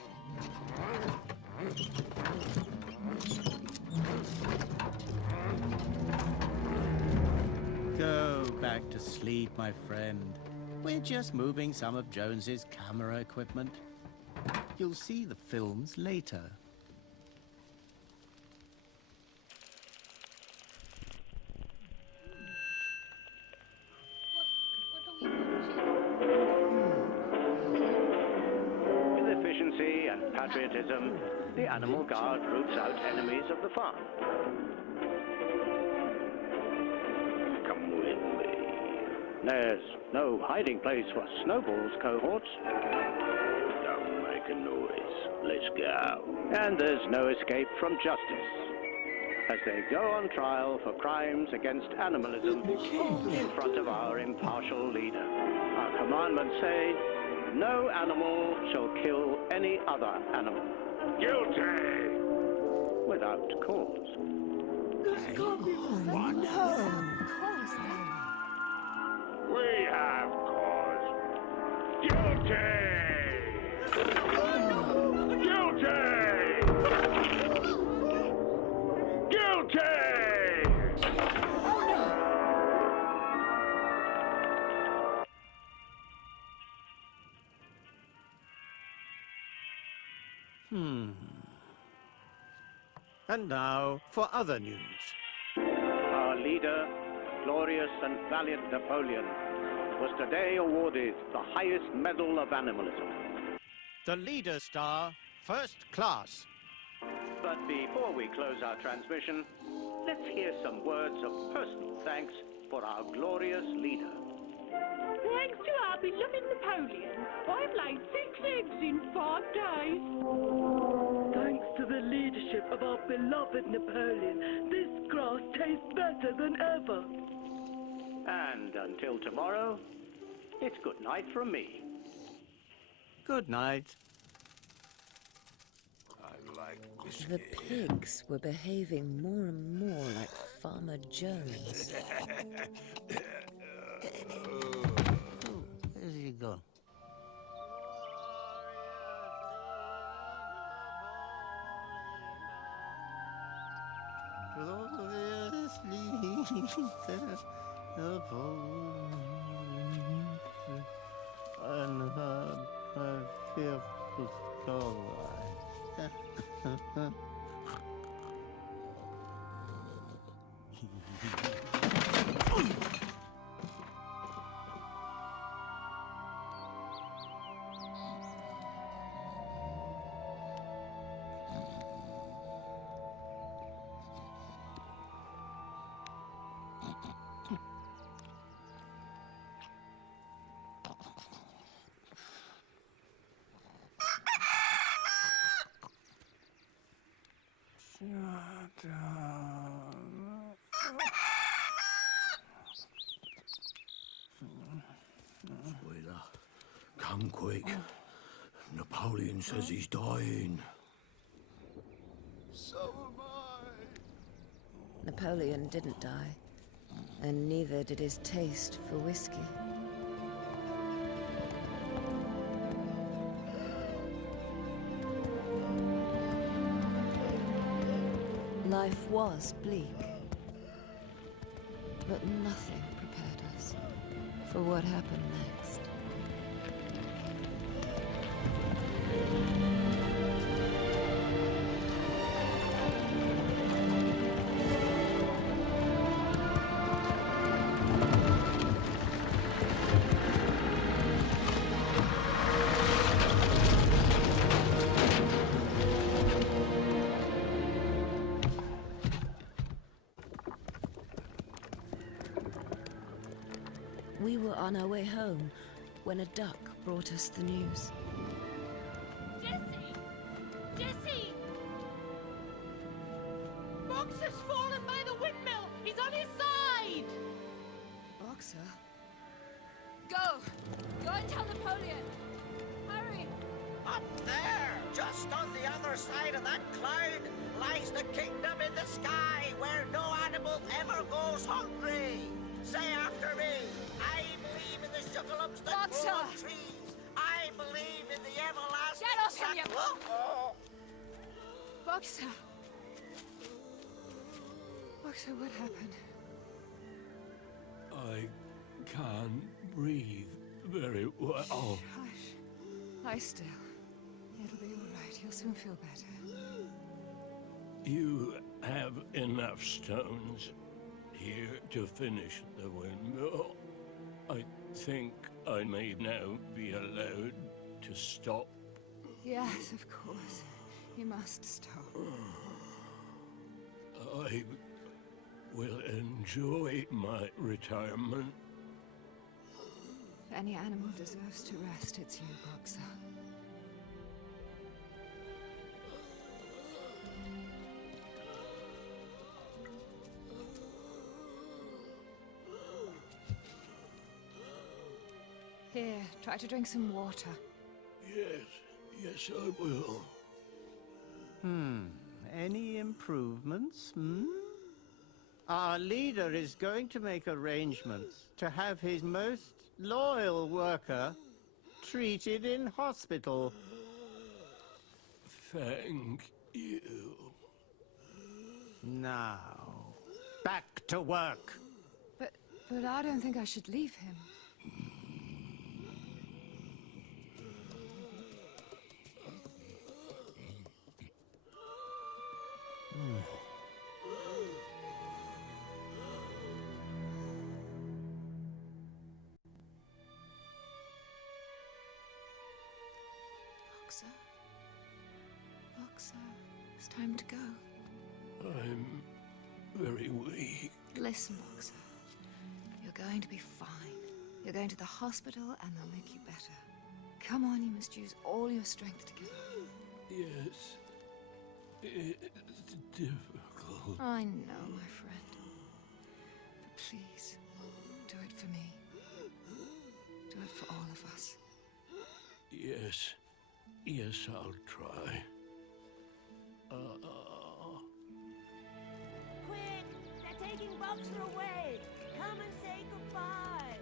Go back to sleep, my friend. We're just moving some of Jones's camera equipment. You'll see the films later. With efficiency and patriotism, the Animal Guard roots out enemies of the farm. Come with me. There's no hiding place for Snowball's cohorts. Don't make a noise. Let's go. And there's no escape from justice, as they go on trial for crimes against animalism in front of our impartial leader. Our commandments say, no animal shall kill any other animal. Guilty! Without cause. This can't be right. No. Of course then. We have cause. Guilty! Guilty! Guilty! And now for other news. Our leader, glorious and valiant Napoleon, was today awarded the highest medal of animalism. The Leader Star, First Class. But before we close our transmission, let's hear some words of personal thanks for our glorious leader. Thanks to our beloved Napoleon, I've laid 6 eggs in 5 days. Thanks to the leadership of our beloved Napoleon, this grass tastes better than ever. And until tomorrow, it's good night from me. Good night. The pigs were behaving more and more like Farmer Jones. Where's he gone? Sweetheart, come quick. Napoleon says he's dying. So am I. Napoleon didn't die, and neither did his taste for whiskey. Life was bleak, but nothing prepared us for what happened next. on our way home when a duck brought us the news. Jesse! Jesse! Boxer's fallen by the windmill! He's on his side! Boxer? Go! Go and tell Napoleon! Hurry! Up there, just on the other side of that cloud, lies the kingdom in the sky where no animal ever goes hungry. Say after me, I believe in the sugarlums that grow on trees. I believe in the everlasting... Get off him, you... Oh. Boxer! Boxer, what happened? I can't breathe very well. Hush. Lie still. It'll be all right. You'll soon feel better. You have enough stones here to finish the windmill. I think I may now be allowed to stop. Yes, of course. You must stop. I will enjoy my retirement. If any animal deserves to rest, it's you, Boxer. Here, try to drink some water. Yes, I will. Any improvements, Our leader is going to make arrangements to have his most loyal worker treated in hospital. Thank you. Now, back to work. But I don't think I should leave him. Boxer? Boxer, it's time to go. I'm very weak. Listen, Boxer. You're going to be fine. You're going to the hospital and they'll make you better. Come on, you must use all your strength to get up. Yes. It's difficult. I know, my friend. But please, do it for me. Do it for all of us. Yes, I'll try. Quick! They're taking Boxer away! Come and say goodbye!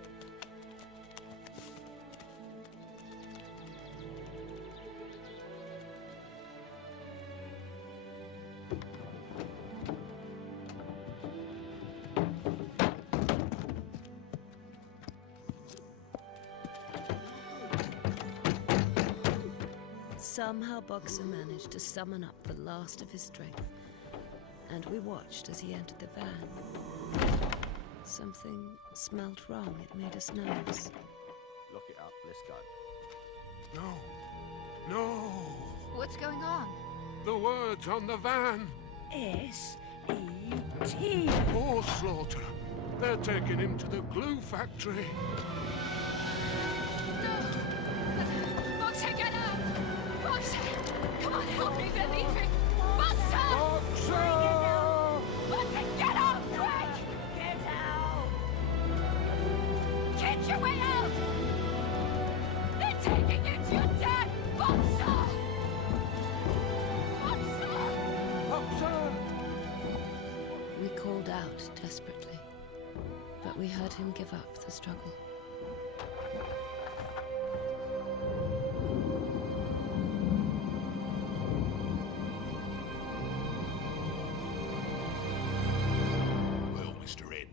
Somehow Boxer managed to summon up the last of his strength, and we watched as he entered the van. Something smelt wrong. It made us nervous. Lock it up. Let's go. No. What's going on? The words on the van. S-E-T. More slaughter. They're taking him to the glue factory. Boxer, get out! Boxer! Come on, help me, they're leaving! Boxer! Boxer, get out, quick! Get out! Get your way out! They're taking you to your death! Boxer! Boxer! We called out desperately, but we heard him give up the struggle. Well, Mr. N,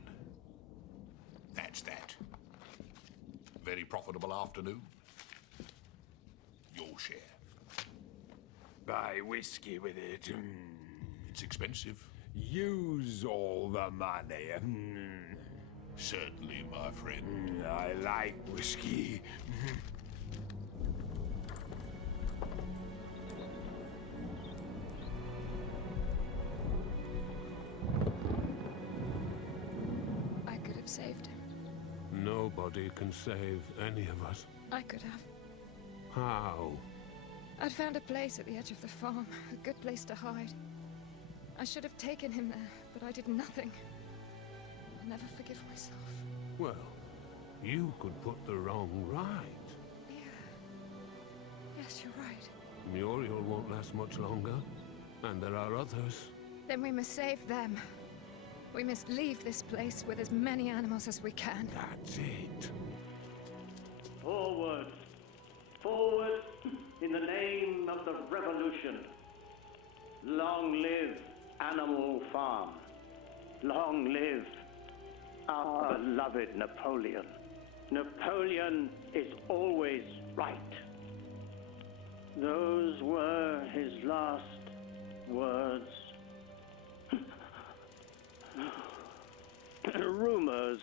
that's that. Very profitable afternoon. Your share. Buy whiskey with it. It's expensive. Use all the money. Certainly, my friend. I like whiskey. I could have saved him. Nobody Nobody can save any of us. I could have. How? I'd found a place at the edge of the farm, a good place to hide. I should have taken him there, but I did nothing. I'll never forgive myself. Well, you could put the wrong right. Yes, you're right. Muriel won't last much longer, and there are others. Then we must save them. We must leave this place with as many animals as we can. That's it. Forward! Forward in the name of the revolution. Long live Animal Farm. Long live our beloved Napoleon. Napoleon is always right. Those were his last words. Rumors.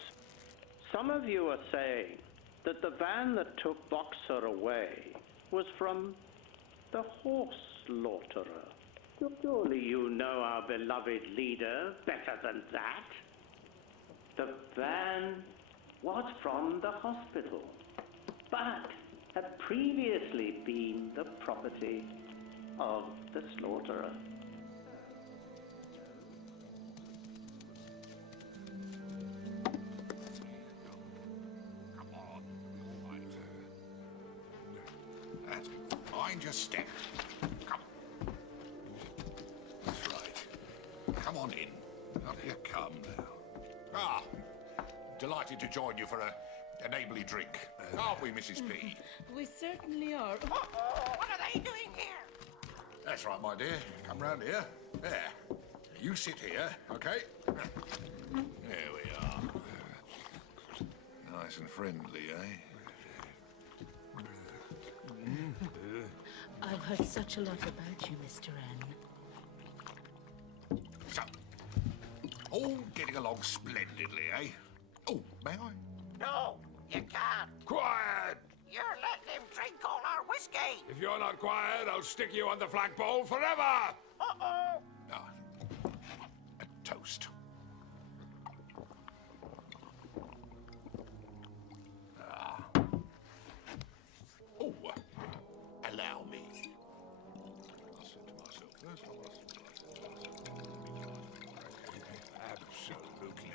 Some of you are saying that the van that took Boxer away was from the horse slaughterer. Surely you know our beloved leader better than that. The van was from the hospital, but had previously been the property of the slaughterer. Mind your step. Come. That's right. Come on in. Up you come now. Ah, delighted to join you for a neighbourly drink. Aren't we, Mrs. P? We certainly are. What are they doing here? That's right, my dear. Come round here. There. You sit here, okay? There we are. Nice and friendly, eh? I've heard such a lot about you, Mr. N. So, all getting along splendidly, eh? Oh, may I? No, you can't. Quiet! You're letting him drink all our whiskey. If you're not quiet, I'll stick you on the flagpole forever! Uh-oh. Ah, a toast. Ah. Oh, allow me. I'll say to myself first, Absolutely,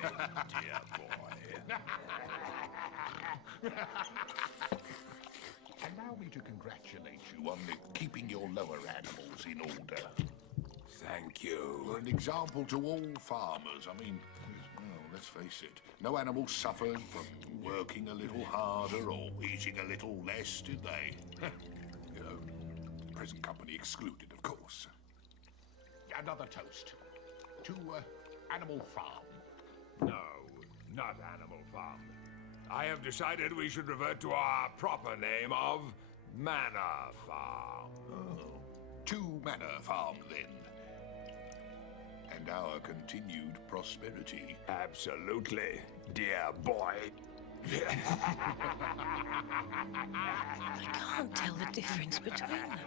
dear boy. Allow me to congratulate you on keeping your lower animals in order. Thank you. You're an example to all farmers. I mean, well, let's face it, no animal suffered from working a little harder or eating a little less, did they? You know, the present company excluded, of course. Another toast to Animal Farm. No, not Animal Farm. I have decided we should revert to our proper name of Manor Farm. Oh, to Manor Farm, then. And our continued prosperity. Absolutely, dear boy. I can't tell the difference between them.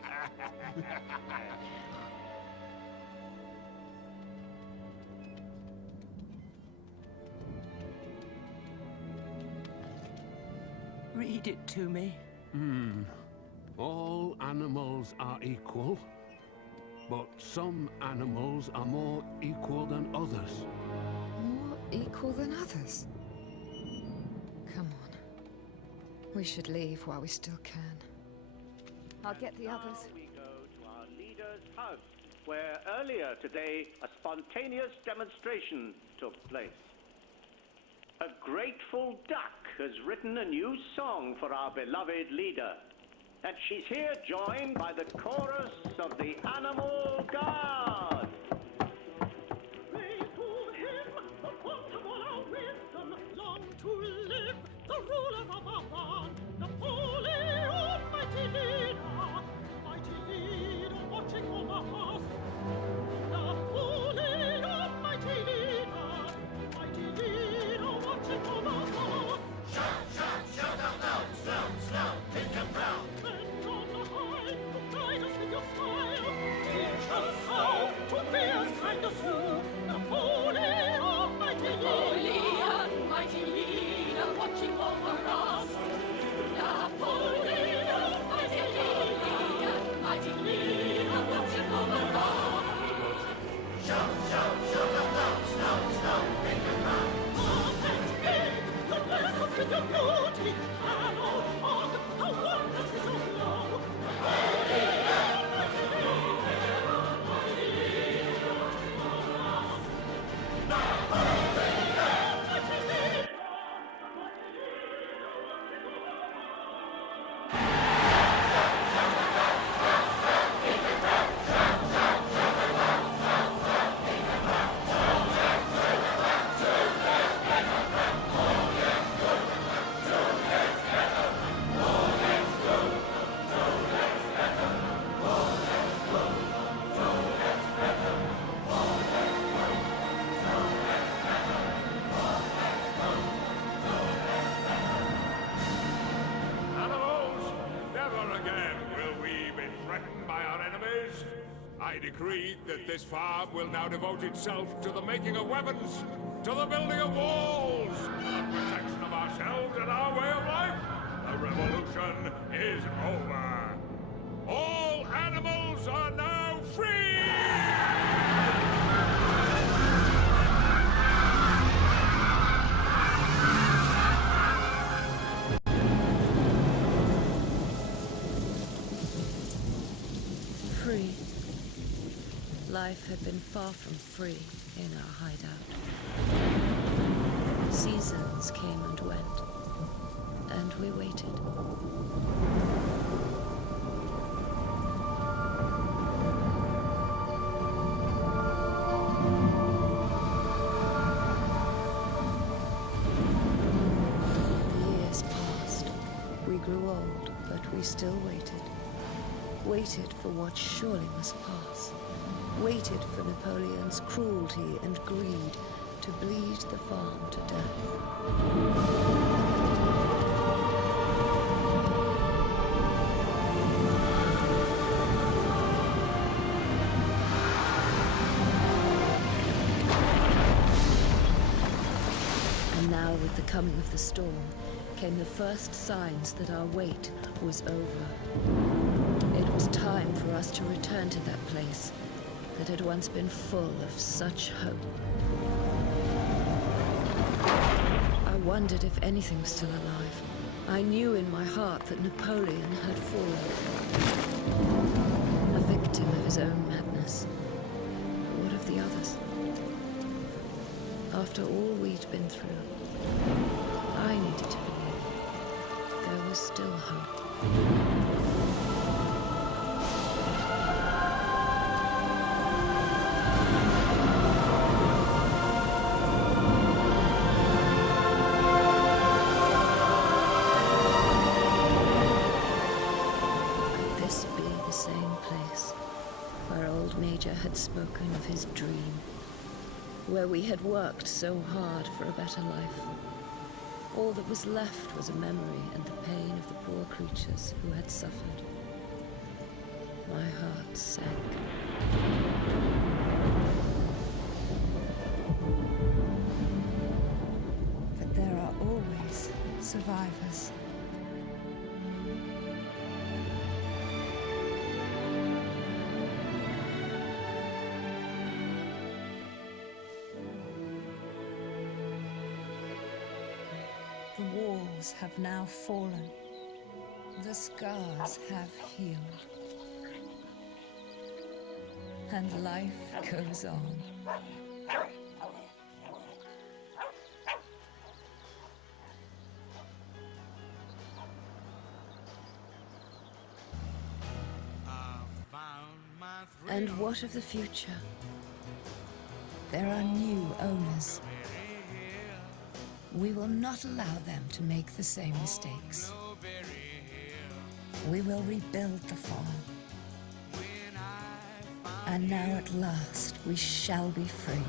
Read it to me. All animals are equal, but some animals are more equal than others. More equal than others? Come on. We should leave while we still can. I'll get the others. Now we go to our leader's house, where earlier today a spontaneous demonstration took place. A grateful duck has written a new song for our beloved leader. And she's here joined by the chorus of the Animal Guard. Praise to him, the quantum of our wisdom, long to live, the ruler of our land, Napoleon, mighty leader watching over us. Napoleon, mighty leader watching over us. Shout out loud, slow, think and proud. And on the high, to guide us with your smile, teach us how to be as kind as you. Napoleon, mighty leader, Napoleon, mighty leader, watching over us. sleep, an old hog, a wondrous is of law. I decree that this farm will now devote itself to the making of weapons, to the building of walls, to the protection of ourselves and our way of life. The revolution is over. All animals are now free! Free. Life had been far from free in our hideout. Seasons came and went, and we waited. The years passed. We grew old, but we still waited. Waited for what surely must pass. Waited for Napoleon's cruelty and greed to bleed the farm to death. And now, with the coming of the storm, came the first signs that our wait was over. It was time for us to return to that place that had once been full of such hope. I wondered if anything was still alive. I knew in my heart that Napoleon had fallen, a victim of his own madness. But what of the others? After all we'd been through, I needed to believe there was still hope. Had spoken of his dream, where we had worked so hard for a better life. All that was left was a memory and the pain of the poor creatures who had suffered. My heart sank. But there are always survivors. The walls have now fallen. The scars have healed. And life goes on. And what of the future? There are new owners. We will not allow them to make the same mistakes. We will rebuild the farm. And now at last we shall be free.